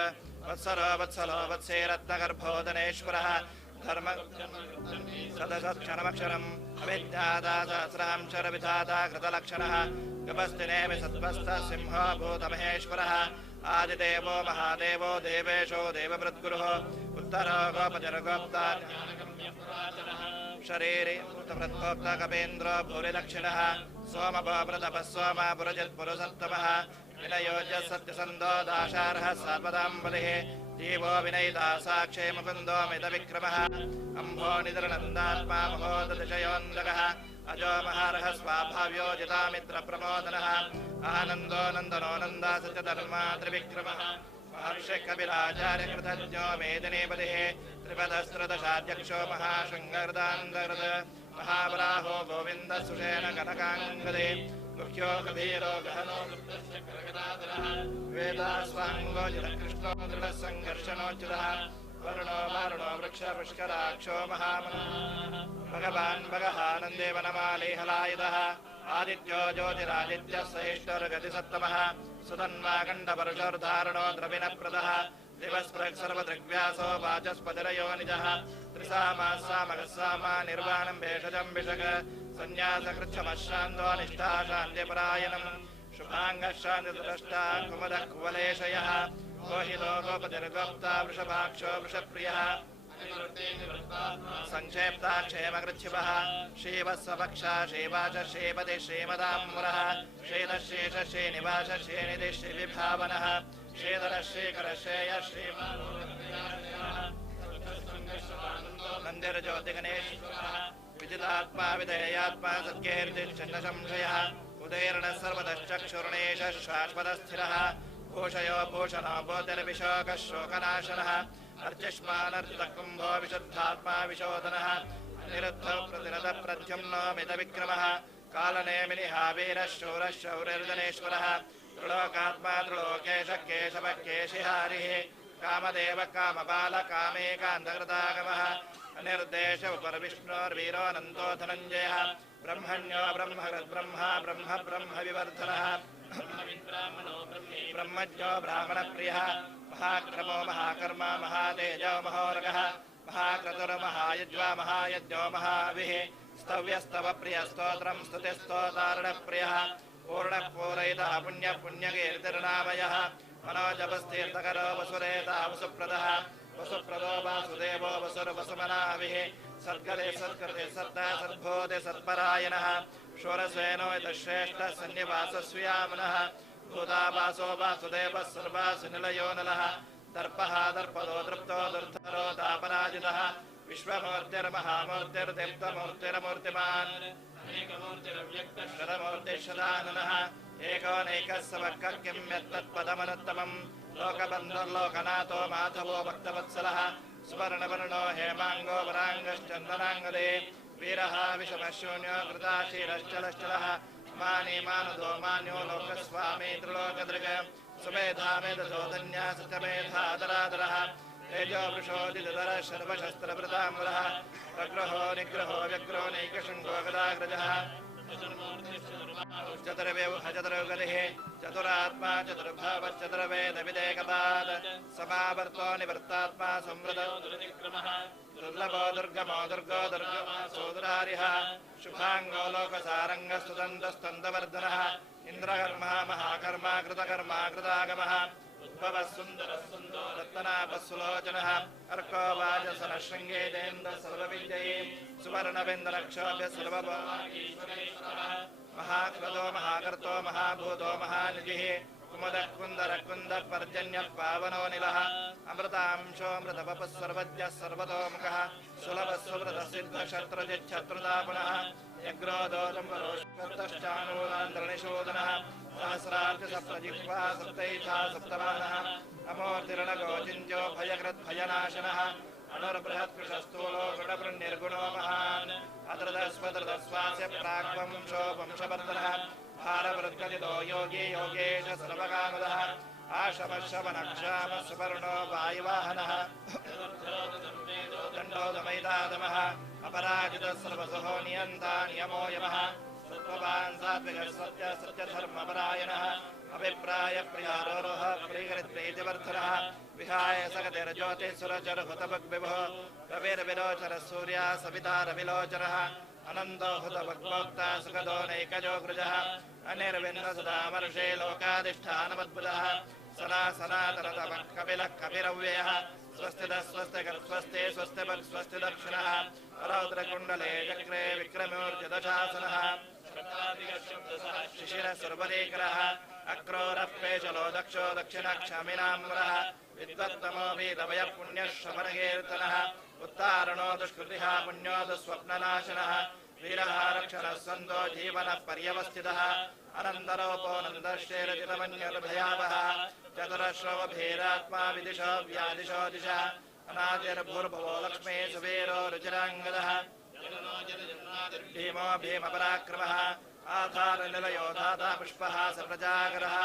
वत्सरो वत्सलो वत्सेरत्नगर्भोदनेश्वरः धर्म सदसत्क्षरमक्षरम् अविद्यादासहस्रांशरविधाता कृतलक्षणः गपस्तिनेमि सत्त्वस्थः सिंहो भूतमहेश्वरः आदिदेवो महादेवो देवेशो देववृद्गुरुः उत्तरो गोपजरगोप्ता शरीरे उत्तप्रत्कोक्ता कपेन्द्रो भूरिदक्षिणः सोमभोप्रतपः सोमापुरजित्पुरुषोत्तमः विनयोज्य सत्यसन्दो दाशार्हः सर्वदाम्बलिः जीवो विनयिता साक्षे मुकुन्दो मितविक्रमः अम्भो निधरनन्दात्मा महोदतिशयोन्दकः अजो महारः स्वाभाव्यो जितामित्रप्रमोदनः आनन्दो नन्दनो नन्दा सत्यधर्मा त्रिविक्रमः महर्षि कपिलाचार्यकृतज्ञो मेदिनीपतिः त्रिपदस्त्रदशाध्यक्षो महाशृङ्गर्दान्दकृत् महावराहो गोविन्दसुषेण कनकाङ्गदे मुख्यो कबीरो गहनो वेदास्वाङ्गो जलकृष्णो दृढसङ्घर्षणोच्युतः वरुणो वारुणो वृक्षपुष्कराक्षो महामनः भगवान् भगहानन्दे वनमालेहलायुधः आदित्यो ज्योतिरादित्यः सहिष्ठुर्गतिसत्तमः सुतन्वाकण्डपरुषोर्धारणो द्रविणप्रदः दिवस्पृक् सर्वदृग्व्यासो वाचस्पतिरयोनिजः त्रिसामासामगस्सामा निर्वाणं भेषजं विषक् सन्न्यासकृच्छमशान्तो निष्ठा शान्तिपरायणम् शुभाङ्गः शान्तिदृष्टा कुमुदः कुवलेशयः गोहितो गोपतिर्गोप्ता वृषभाक्षो वृषप्रियः संक्षेप्ता क्षेमकृच्छिवः श्रीवः स्वपक्षा श्रीवाच श्रीपति श्रीमदाम्बुरः श्रीधः शेष श्रीनिवास श्रीनिधि श्रीविभावनः श्रीधरः श्रीकरः श्रेय नन्दिर्ज्योतिगणेश्वरः विजितात्मा विधेयात्मा सत्कीर्तिश्चन्न संशयः उदयर्णः सर्वतश्चक्षुर्णेशः शाश्वतस्थिरः भूषयो भूषणो बोधिर्विशोकः शोकनाशनः अर्चिष्मानर्चितकुम्भो विशुद्धात्मा विशोधनः अनिरुद्धो प्रतिरथप्रद्युम्नो मितविक्रमः कालनेमिनिः वीरः शूरः शौरिर्जनेश्वरः त्रिलोकात्मा त्रिलोकेशः केशवः केशिहारिः कामदेव कामबाल कामेकान्तकृतागमः अनिर्देश उपरविष्णोर्वीरोऽनन्तो धनञ्जयः ब्रह्मण्यो ब्रह्महृद्ब्रह्मा ब्रह्म ब्रह्मविवर्धनः ब्रह्मज्ञो ब्राह्मणप्रियः महाक्रमो महाकर्मा महातेजो महोरगः महाक्रतुर्महायज्वा महायज्ञो महाविः स्तव्यस्तवप्रियस्तोत्रं स्तुतिस्तोतारणप्रियः पूर्णः पूरयितः पुण्यपुण्यकीर्तिर्नामयः मनोजपस्तीर्थकरो वसुरेता वसुप्रदः वसुप्रदो वासुदेवो वसुर्वसुमनाभिः सद्गते सत्कृते सत्ता सद्भूते सत्परायणः शूरसेनो यतश्रेष्ठः सन्निवासस्यामनः भूतावासो वासुदेवः सर्वासु निलयो नलः दर्पः दर्पदो दृप्तो दुर्धरो दापराजितः विश्वमूर्तिर्महामूर्तिर्दीप्तमूर्तिरमूर्तिमान् अनेकमूर्तिरव्यक्तशरमूर्तिशदाननः एकोनैकः समक्कः किं यत्तत्पदमनुत्तमम् लोकबन्धुर्लोकनाथो माधवो भक्तवत्सलः सुवर्णवर्णो हेमाङ्गो वराङ्गश्चन्दनाङ्गदे वीरः विषमशून्यो कृताशीरश्चलश्चलः मानी मानदो मान्यो लोकस्वामी त्रिलोकदृग सुमेधामेधोधन्या सत्यमेधादरादरः तेजो वृषोदिदर सर्वशस्त्रभृताम्बरः प्रग्रहो निग्रहो व्यग्रो नैकशृङ्गो गदाग्रजः चतुर्व्यूह चतुर्गतिः चतुरात्मा चतुर्भवश्चतुर्वेदविदेकपाद समावर्तो निवर्तात्मा संवृत दुर्लभो दुर्गमो दुर्गो दुर्गमासोदरारिः शुभाङ्गो लोकसारङ्गस्तुतन्तस्तन्दवर्धनः इन्द्रकर्मा महाकर्मा कृतकर्मा कृतागमः उद्भवः सुन्दरः सुन्दो रत्नाभः सुलोचनः अर्को वाजसनः शृङ्गेदेन्द्रः सर्वविद्यये सुवर्णबिन्दलक्षोभ्यः सर्वभौमाश्वरेश्वरः महाक्रदो महाकर्तो महाभूतो महानिधिः कुमुदः कुन्दरः कुन्दः पर्जन्यः पावनो निलः अमृतांशोऽमृतवपः सर्वज्ञः सर्वतोमुखः सुलभः सुवृतः सिद्धः शत्रुजिच्छत्रुतापनः यग्रोदोलम्बरोष्टश्चानूलान्द्रणिशोदनः सहस्रार्चसप्रजिह्वा सप्तैषा सप्तमानः अमोर्तिरणगोचिन्त्यो भयकृद्भयनाशनः अनुर्बृहत्कृशस्थूलो गुणवृन्निर्गुणो महान् अधृतस्वधृतस्वास्य प्राग्वंशो वंशवर्धनः भारवृद्गदितो योगी योगेश सर्वकामदः आशमशमनक्षामः सुवर्णो वायुवाहनः दण्डोदमैदादमः अपराजितः सर्वसहो नियन्ता नियमो यमः सत्त्ववान् सात्विकः सत्य सत्यधर्मपरायणः अभिप्राय प्रियारोह प्रियकृत्प्रीतिवर्धनः विहाय सगतिर्ज्योतिःसुरचरहुतभग्विभो रविर्विलोचनः सूर्या सविता रविलोचनः अनन्दो हुतभग्भोक्ता सुखदो नैकजोग्रजः अनिर्विन्नसदामर्षे लोकाधिष्ठानमद्भुतः सनातनतमः कपिलः कपिरव्ययः स्वस्तिदः स्वस्तिकर्स्वस्ते स्वस्तिभक् स्वस्तिदक्षिणः रौद्रकुण्डले चक्रे विक्रमूर्तिदशासनः शिशिरसुरपरीकरः अक्रोरः पेशलो दक्षो दक्षिणक्षामिनाम्रः विद्वत्तमो वेदवयः पुण्यः श्रवणकीर्तनः उत्तारणो दुष्कृतिः पुण्यो दुःस्वप्ननाशनः वीरः रक्षणः सन्तो जीवनः पर्यवस्थितः अनन्तरोपो नन्दश्चेरचितमन्यर्भयावः चतुरश्रवभेरात्मा विदिशो व्यादिशो दिशः अनादिर्भूर्भवो लक्ष्मी सुवीरो रुचिराङ्गदः भीमो भीमपराक्रमः आधारनिलयो धाता पुष्पः सप्रजागरः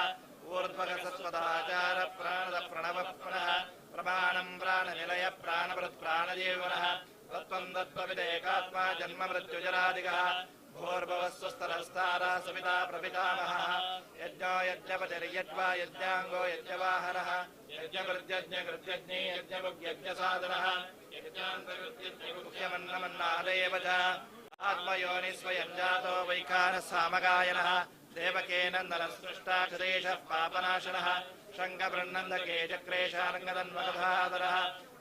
ऊर्ध्वगसत्वदाचार प्राणद प्रणवः पुनः प्रमाणम् प्राणनिलय प्राणभृत्प्राणजीवनः तत्त्वम् तत्त्वविदेकात्मा जन्ममृत्युजरादिगः भूर्भुवः स्वस्तरस्तारा सविता प्रपितामहः यज्ञो यज्ञपतिर्यज्वा यज्ञाङ्गो यज्ञवाहनः यज्ञकृत्यज्ञकृत्यज्ञे यज्ञमुग्यज्ञसाधनः यज्ञान्तकृत्यज्ञमुख्यमन्नमन्नादेव च आत्मयोनिस्वयम् जातो वैखानः सामगायनः देवकेन नरसृष्टाक्षदेशः पापनाशनः शङ्खबृन्नन्दके चक्रेशार्ङ्गदन्मगधाधरः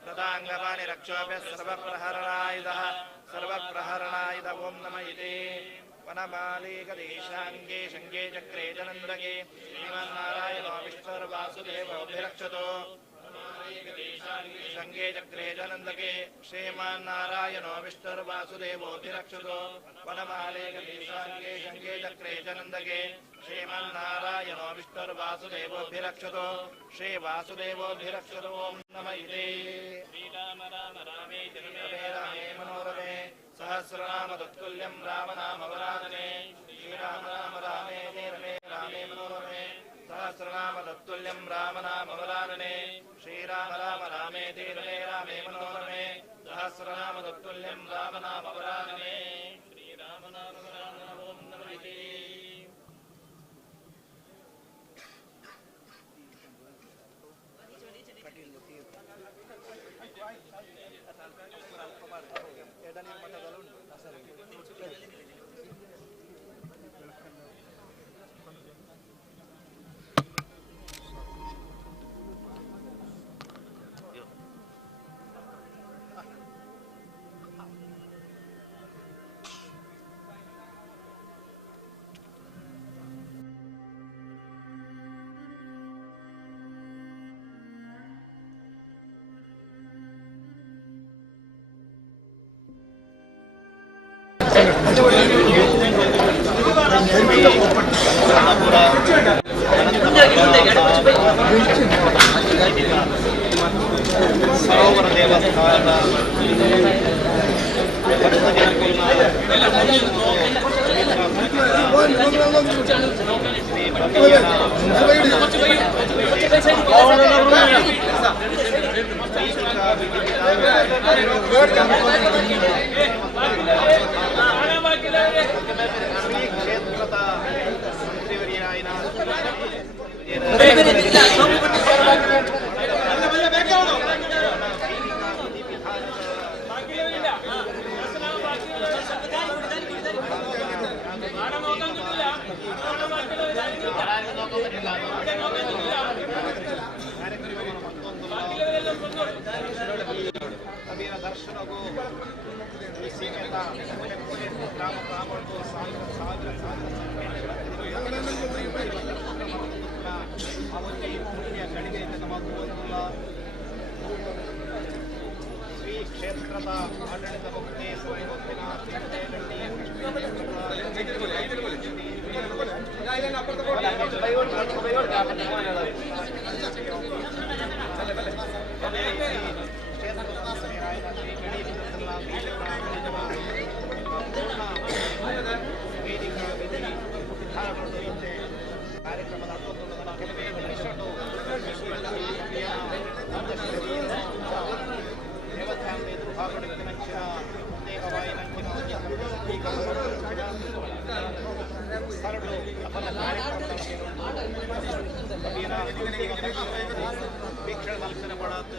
रथाङ्गपाणिरक्षोभ्यः सर्वप्रहरणायुधः सर्वप्रहरणायुध ॐ नम इति वनमालीकदेशाङ्गे शङ्गे चक्रे जनन्दके श्रीमन्नारायणो विष्णुर्वासुदेवोऽभिरक्षतो शङ्गे चक्रे जनन्दके श्रीमन्नारायणो विष्णुर्वासुदेवोऽभिरक्षतो वनमालीकदेशाङ्गे शङ्गे चक्रे जनन्दके श्रीमन्नारायणो विष्णुर्वासुदेवोऽभिरक्षतो श्रीवासुदेवोऽभिरक्षतो ॐ नम इति श्रीराम राम रामेति रामे मनोरमे सहस्रनाम तत्तुल्यम् रामनामवरानने श्रीराम राम रामेति रमे रामे मनोरमे सहस्रनाम तत्तुल्यम् रामनामवरानने श्रीराम राम रामेति रमे रामे मनोरमे सहस्रनाम तत्तुल्यम् रामनामवरानने श्रीराम नाम ॐ नमः इति ಸರೋವರ ದೇವಸ್ಥಾನದ ದರ್ಶನಗೂ ಗ್ರಾಮ ಶ್ರೀ ಕ್ಷೇತ್ರದ ಆಡಳಿತ ಭಕ್ತಿ ಕಾರ್ಯಕ್ರಮದ ದೇವಸ್ಥಾನದ ಎದುರು ಭಾಗವಹಿಸಿದ ನಂಚಿನ ದೇಹವಾಯಿ ನಂಚಿನ ಹರಡು ಅಪಲ ವೀಕ್ಷಣ ದರ್ಶನ ಮಾಡತ್ತು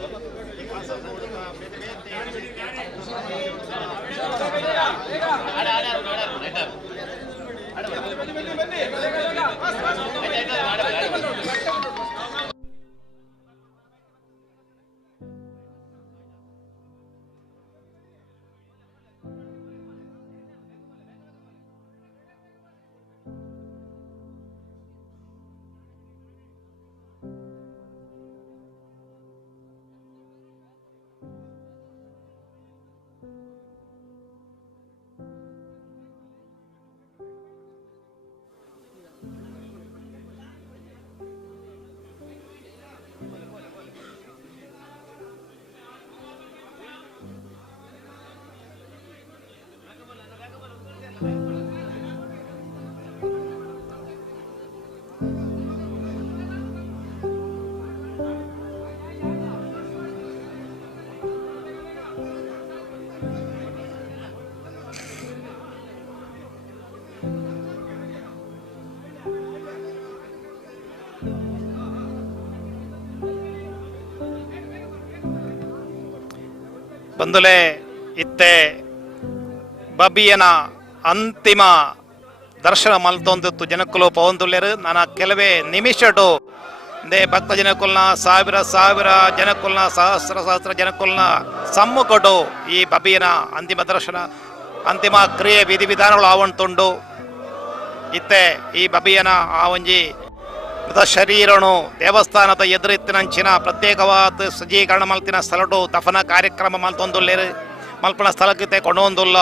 ಬಂಧುಲೆ ಇತ್ತೆ ಬಬಿಯನ ಅಂತಿಮ ದರ್ಶನ ಮಲ್ತೊಂದಿತ್ತು ಜನಕ್ಕಲು ಪವಂದುಲ್ಯರು ನನ್ನ ಕೆಲವೇ ನಿಮಿಷಟು ದೇ ಭಕ್ತ ಜನಕುಲ್ನ ಸಾವಿರ ಜನಕುಲ್ನ ಸಹಸ್ರ ಜನಕುಲ್ನ ಸಮ್ಮುಖಟು ಈ ಬಬಿಯನ ಅಂತಿಮ ದರ್ಶನ ಅಂತಿಮ ಕ್ರಿಯೆ ವಿಧಿವಿಧಾನಗಳು ಆವಣ್ತುಂಡು ಇತ್ತೆ ಈ ಬಬಿಯನ ಆ ಒಂಜಿ ಮೃತ ಶರೀರನು ದೇವಸ್ಥಾನದ ಎದುರಿತ್ತಿನಂಚಿನ ಪ್ರತ್ಯೇಕವಾದ ಸಜ್ಜೀಕರಣ ಮಲ್ತಿನ ಸ್ಥಳಟು ದಫನ ಕಾರ್ಯಕ್ರಮ ಮಲ್ತೊಂದುಲ್ಲೇರು ಮಲ್ಪನ ಸ್ಥಳಕ್ಕೆ ಕೊಂಡೊಂದುಲ್ಲ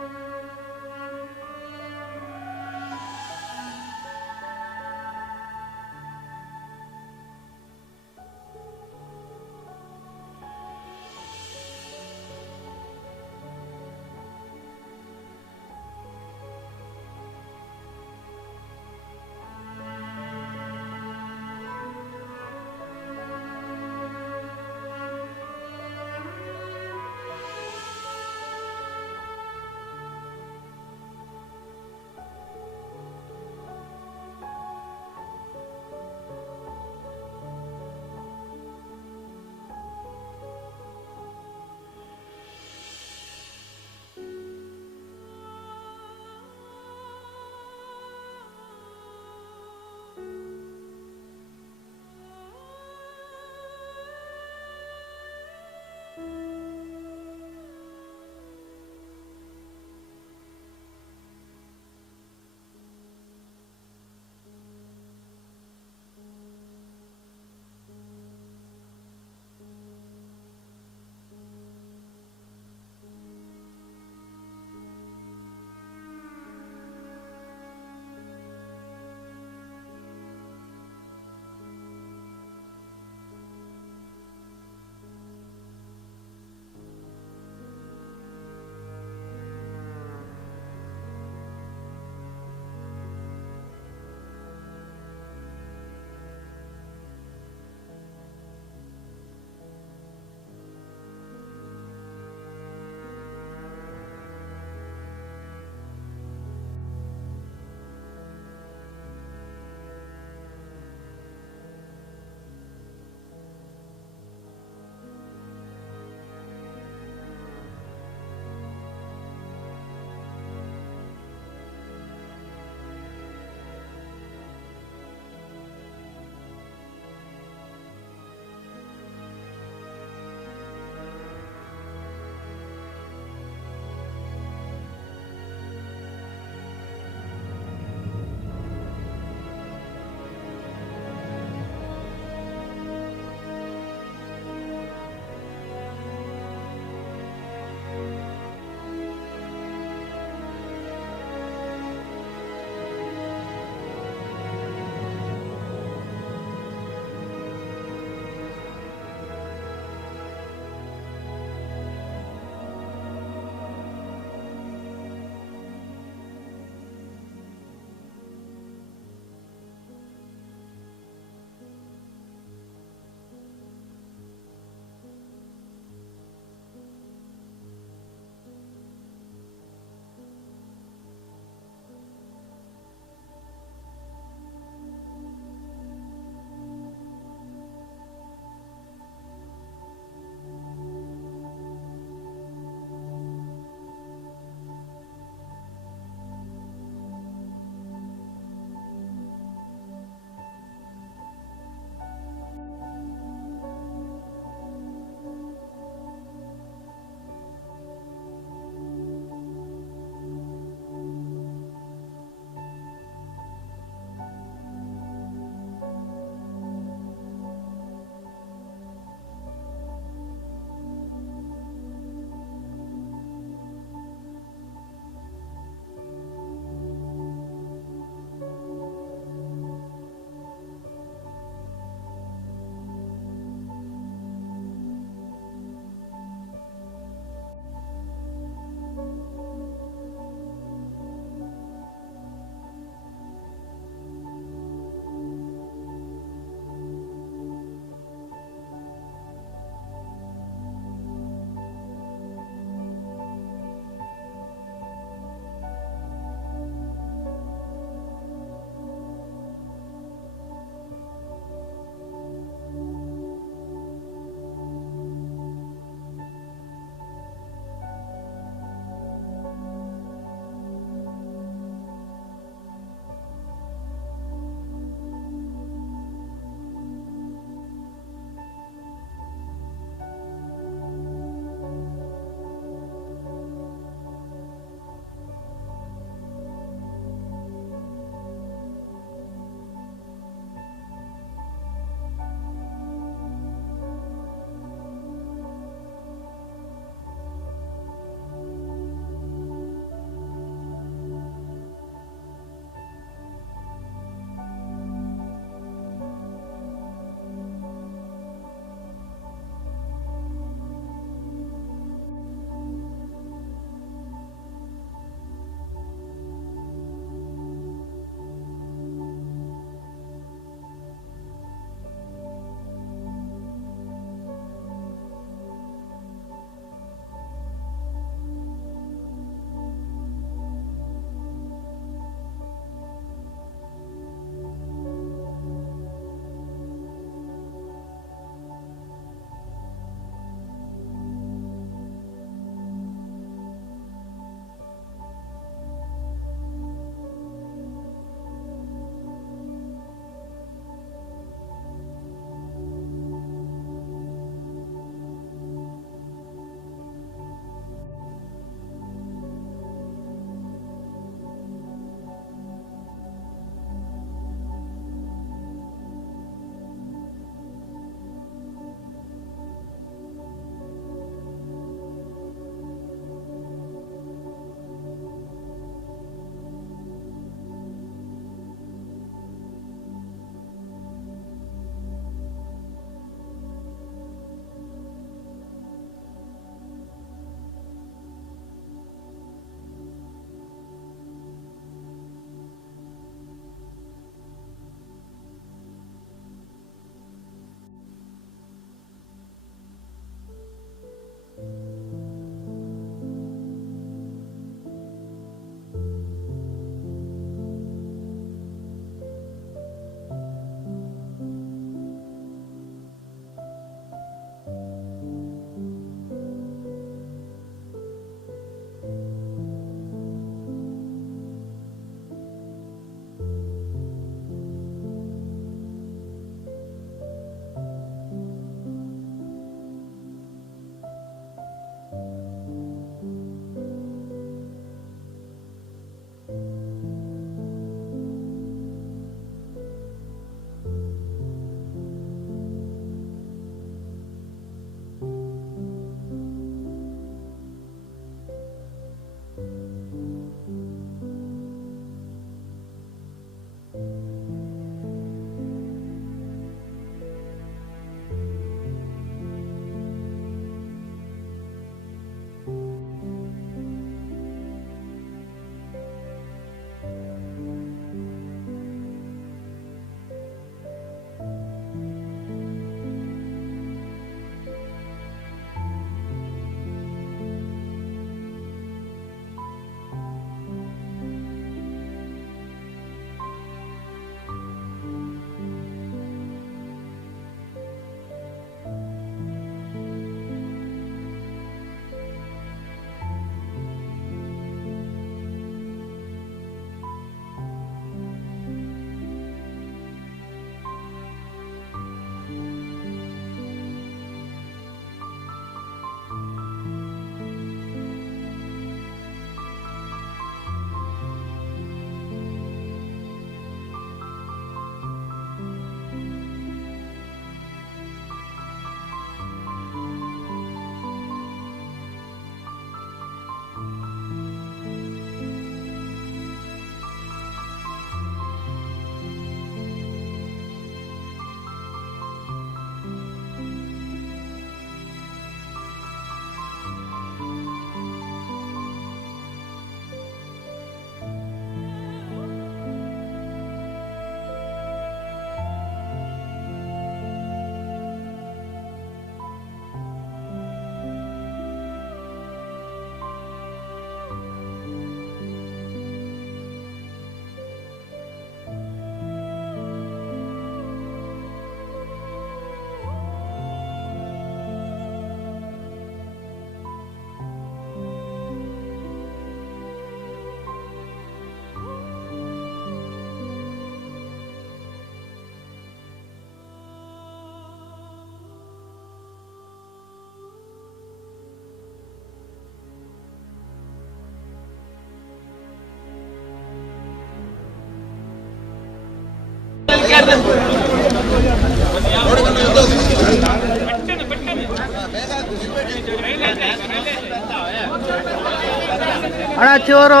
ಅಣ್ಣ ಚೋರು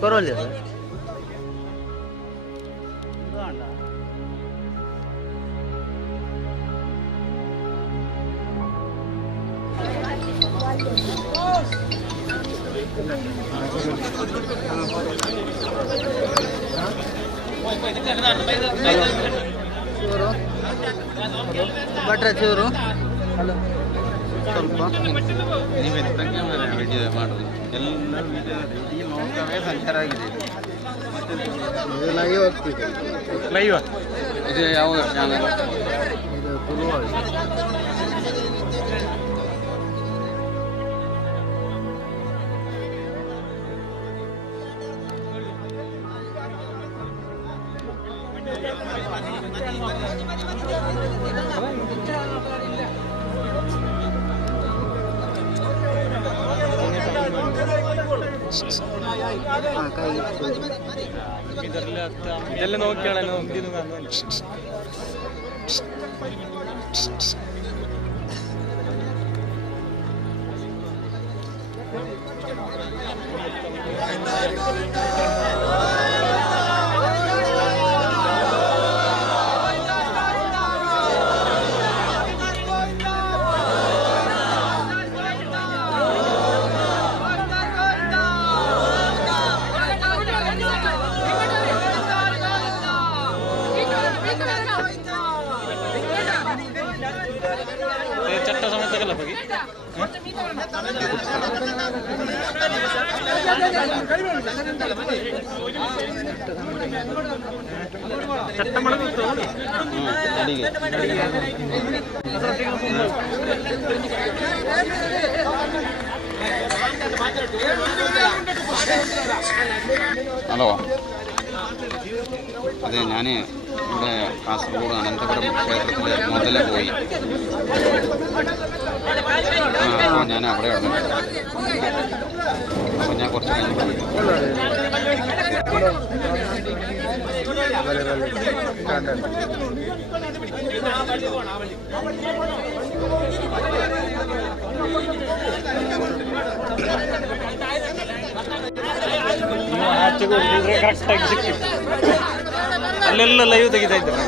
ಕೊರೋಲಿ ಸರ್ ಚೂರು ಬಟ್ರೆ ಚೂರು ಸ್ವಲ್ಪ ನೀವೆಂತಕ್ಕೆ ವಿಡಿಯೋ ಮಾಡೋದು ಎಲ್ಲರೂ ವಿಡಿಯೋ ನೋಡ್ತಾವೆ ಸಂಚಾರ ಆಗಿದೆ ಇದು ಲೈವ್ ಹೋಗ್ತಿದೆ ಲೈವ್ ಇದು ಯಾವ ಚಾನಲ್ ಇದು ತುಳುವ ಇದೆಲ್ಲ ನೋಡ್ಕೊಳ್ಳ ಚಟ್ಟ ಸಮೇತ ಆಗಲ್ಲ ಬಗ್ಗೆ ಚಟ್ಟ ಮಾಡೋದು ಅಡಿಗೆ ഹലോ അതെ ഞാൻ ഇവിടെ കാസർഗോഡ് അനന്തപുരം ക്ഷേത്രത്തിൽ മുതലേ പോയി അപ്പോൾ ഞാൻ അവിടെ ഉണ്ട് അപ്പോൾ ഞാൻ കുറച്ച് ಆಚೆಗೆ ಹೋಗಿದ್ರೆ ಕರೆಕ್ಟಾಗಿ ಸಿಕ್ಕಿತ್ತು ಅಲ್ಲೆಲ್ಲ ಲೈವ್ ತೆಗಿತಾ ಇದ್ದಾರೆ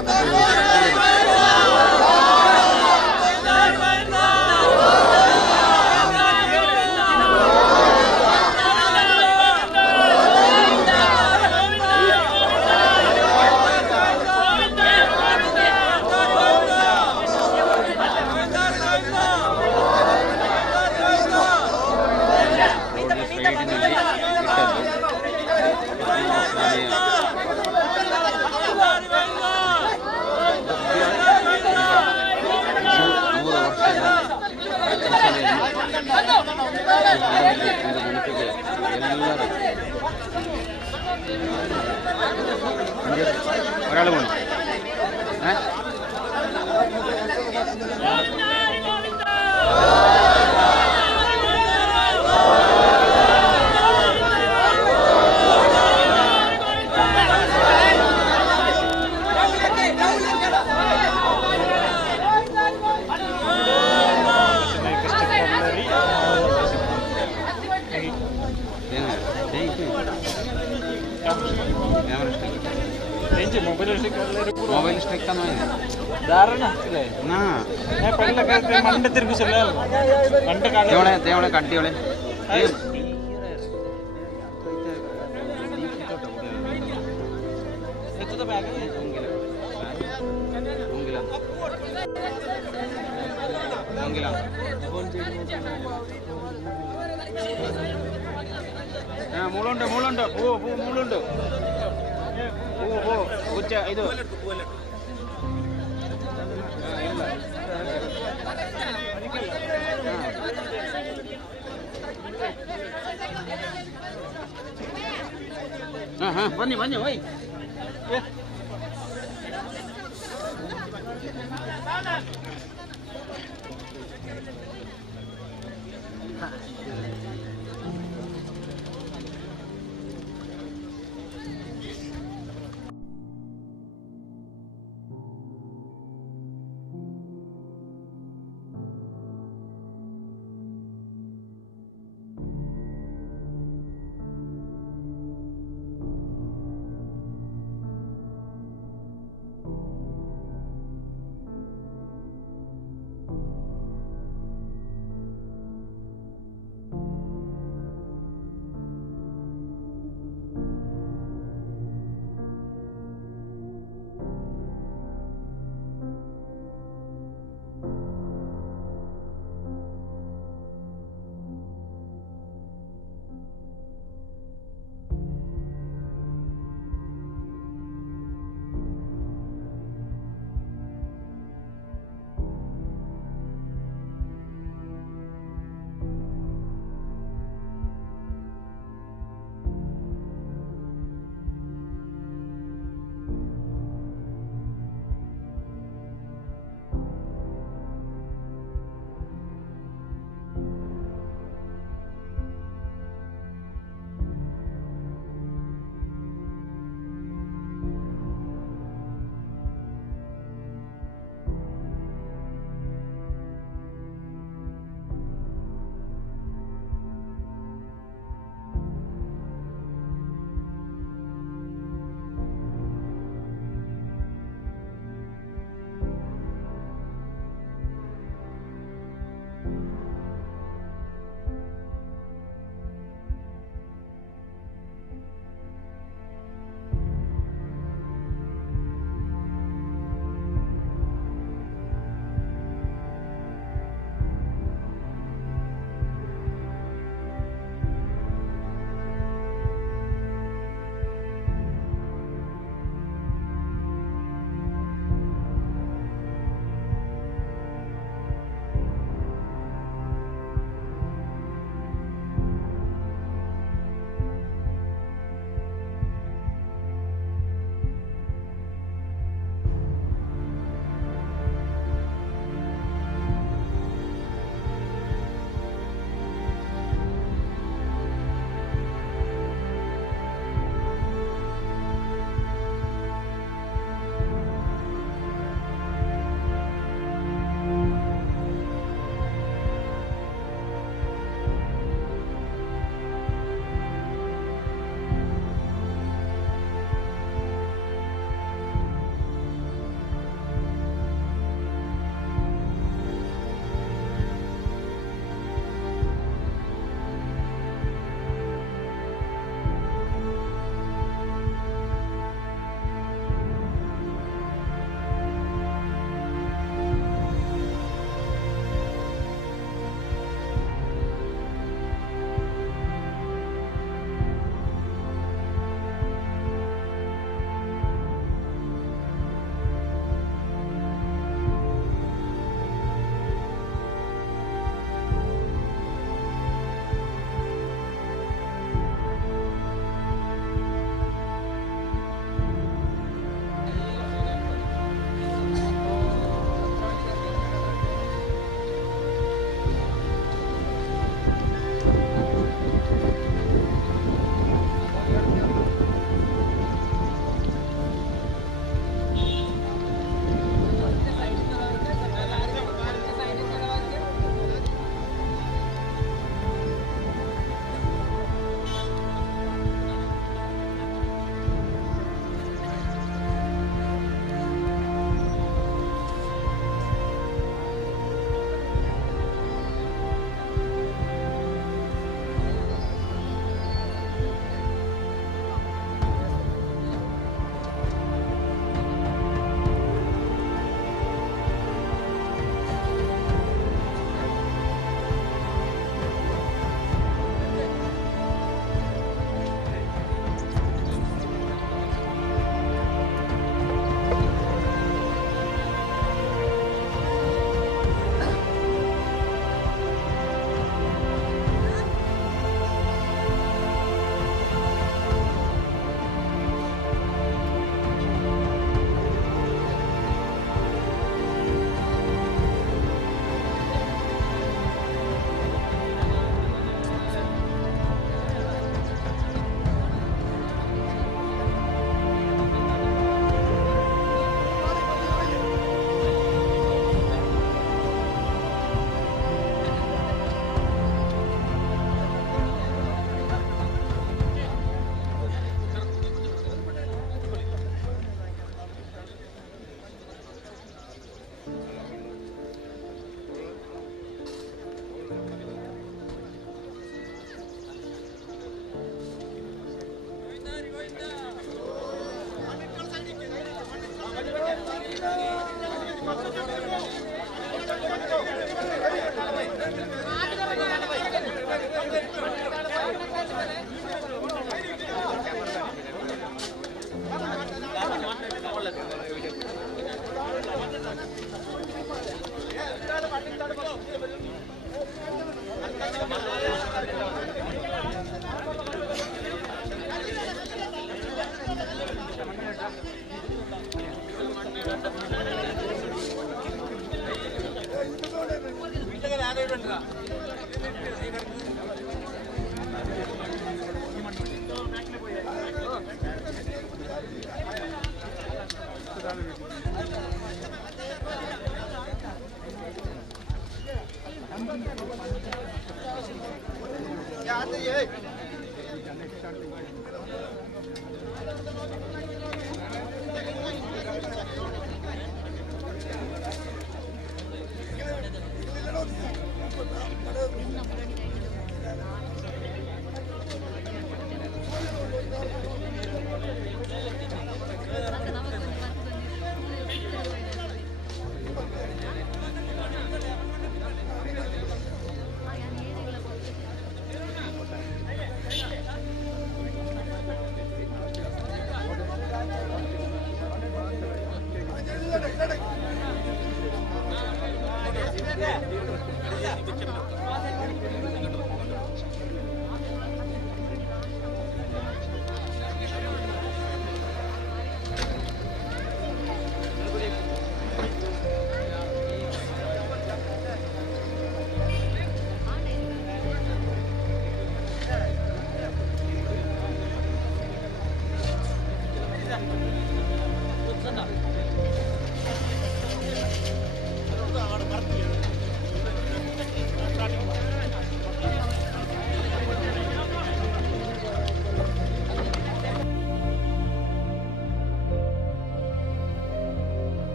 ഒരാൾ പോകണം मोबाइल स्टिक का नहीं दारुण है ना मैं पहले करते मंडे तिरगु चले मंडे काले देवड़े देवड़े कट्टी वाले ये तो बैग है उंगला उंगला हां मूलुंड मूलुंड पो पो मूलुंड ಉಚ್ಚ ಇದು ಬನ್ನಿ ಬನ್ನಿ ಹೋಯ್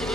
ಗಾಡಿ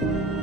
ಸರ್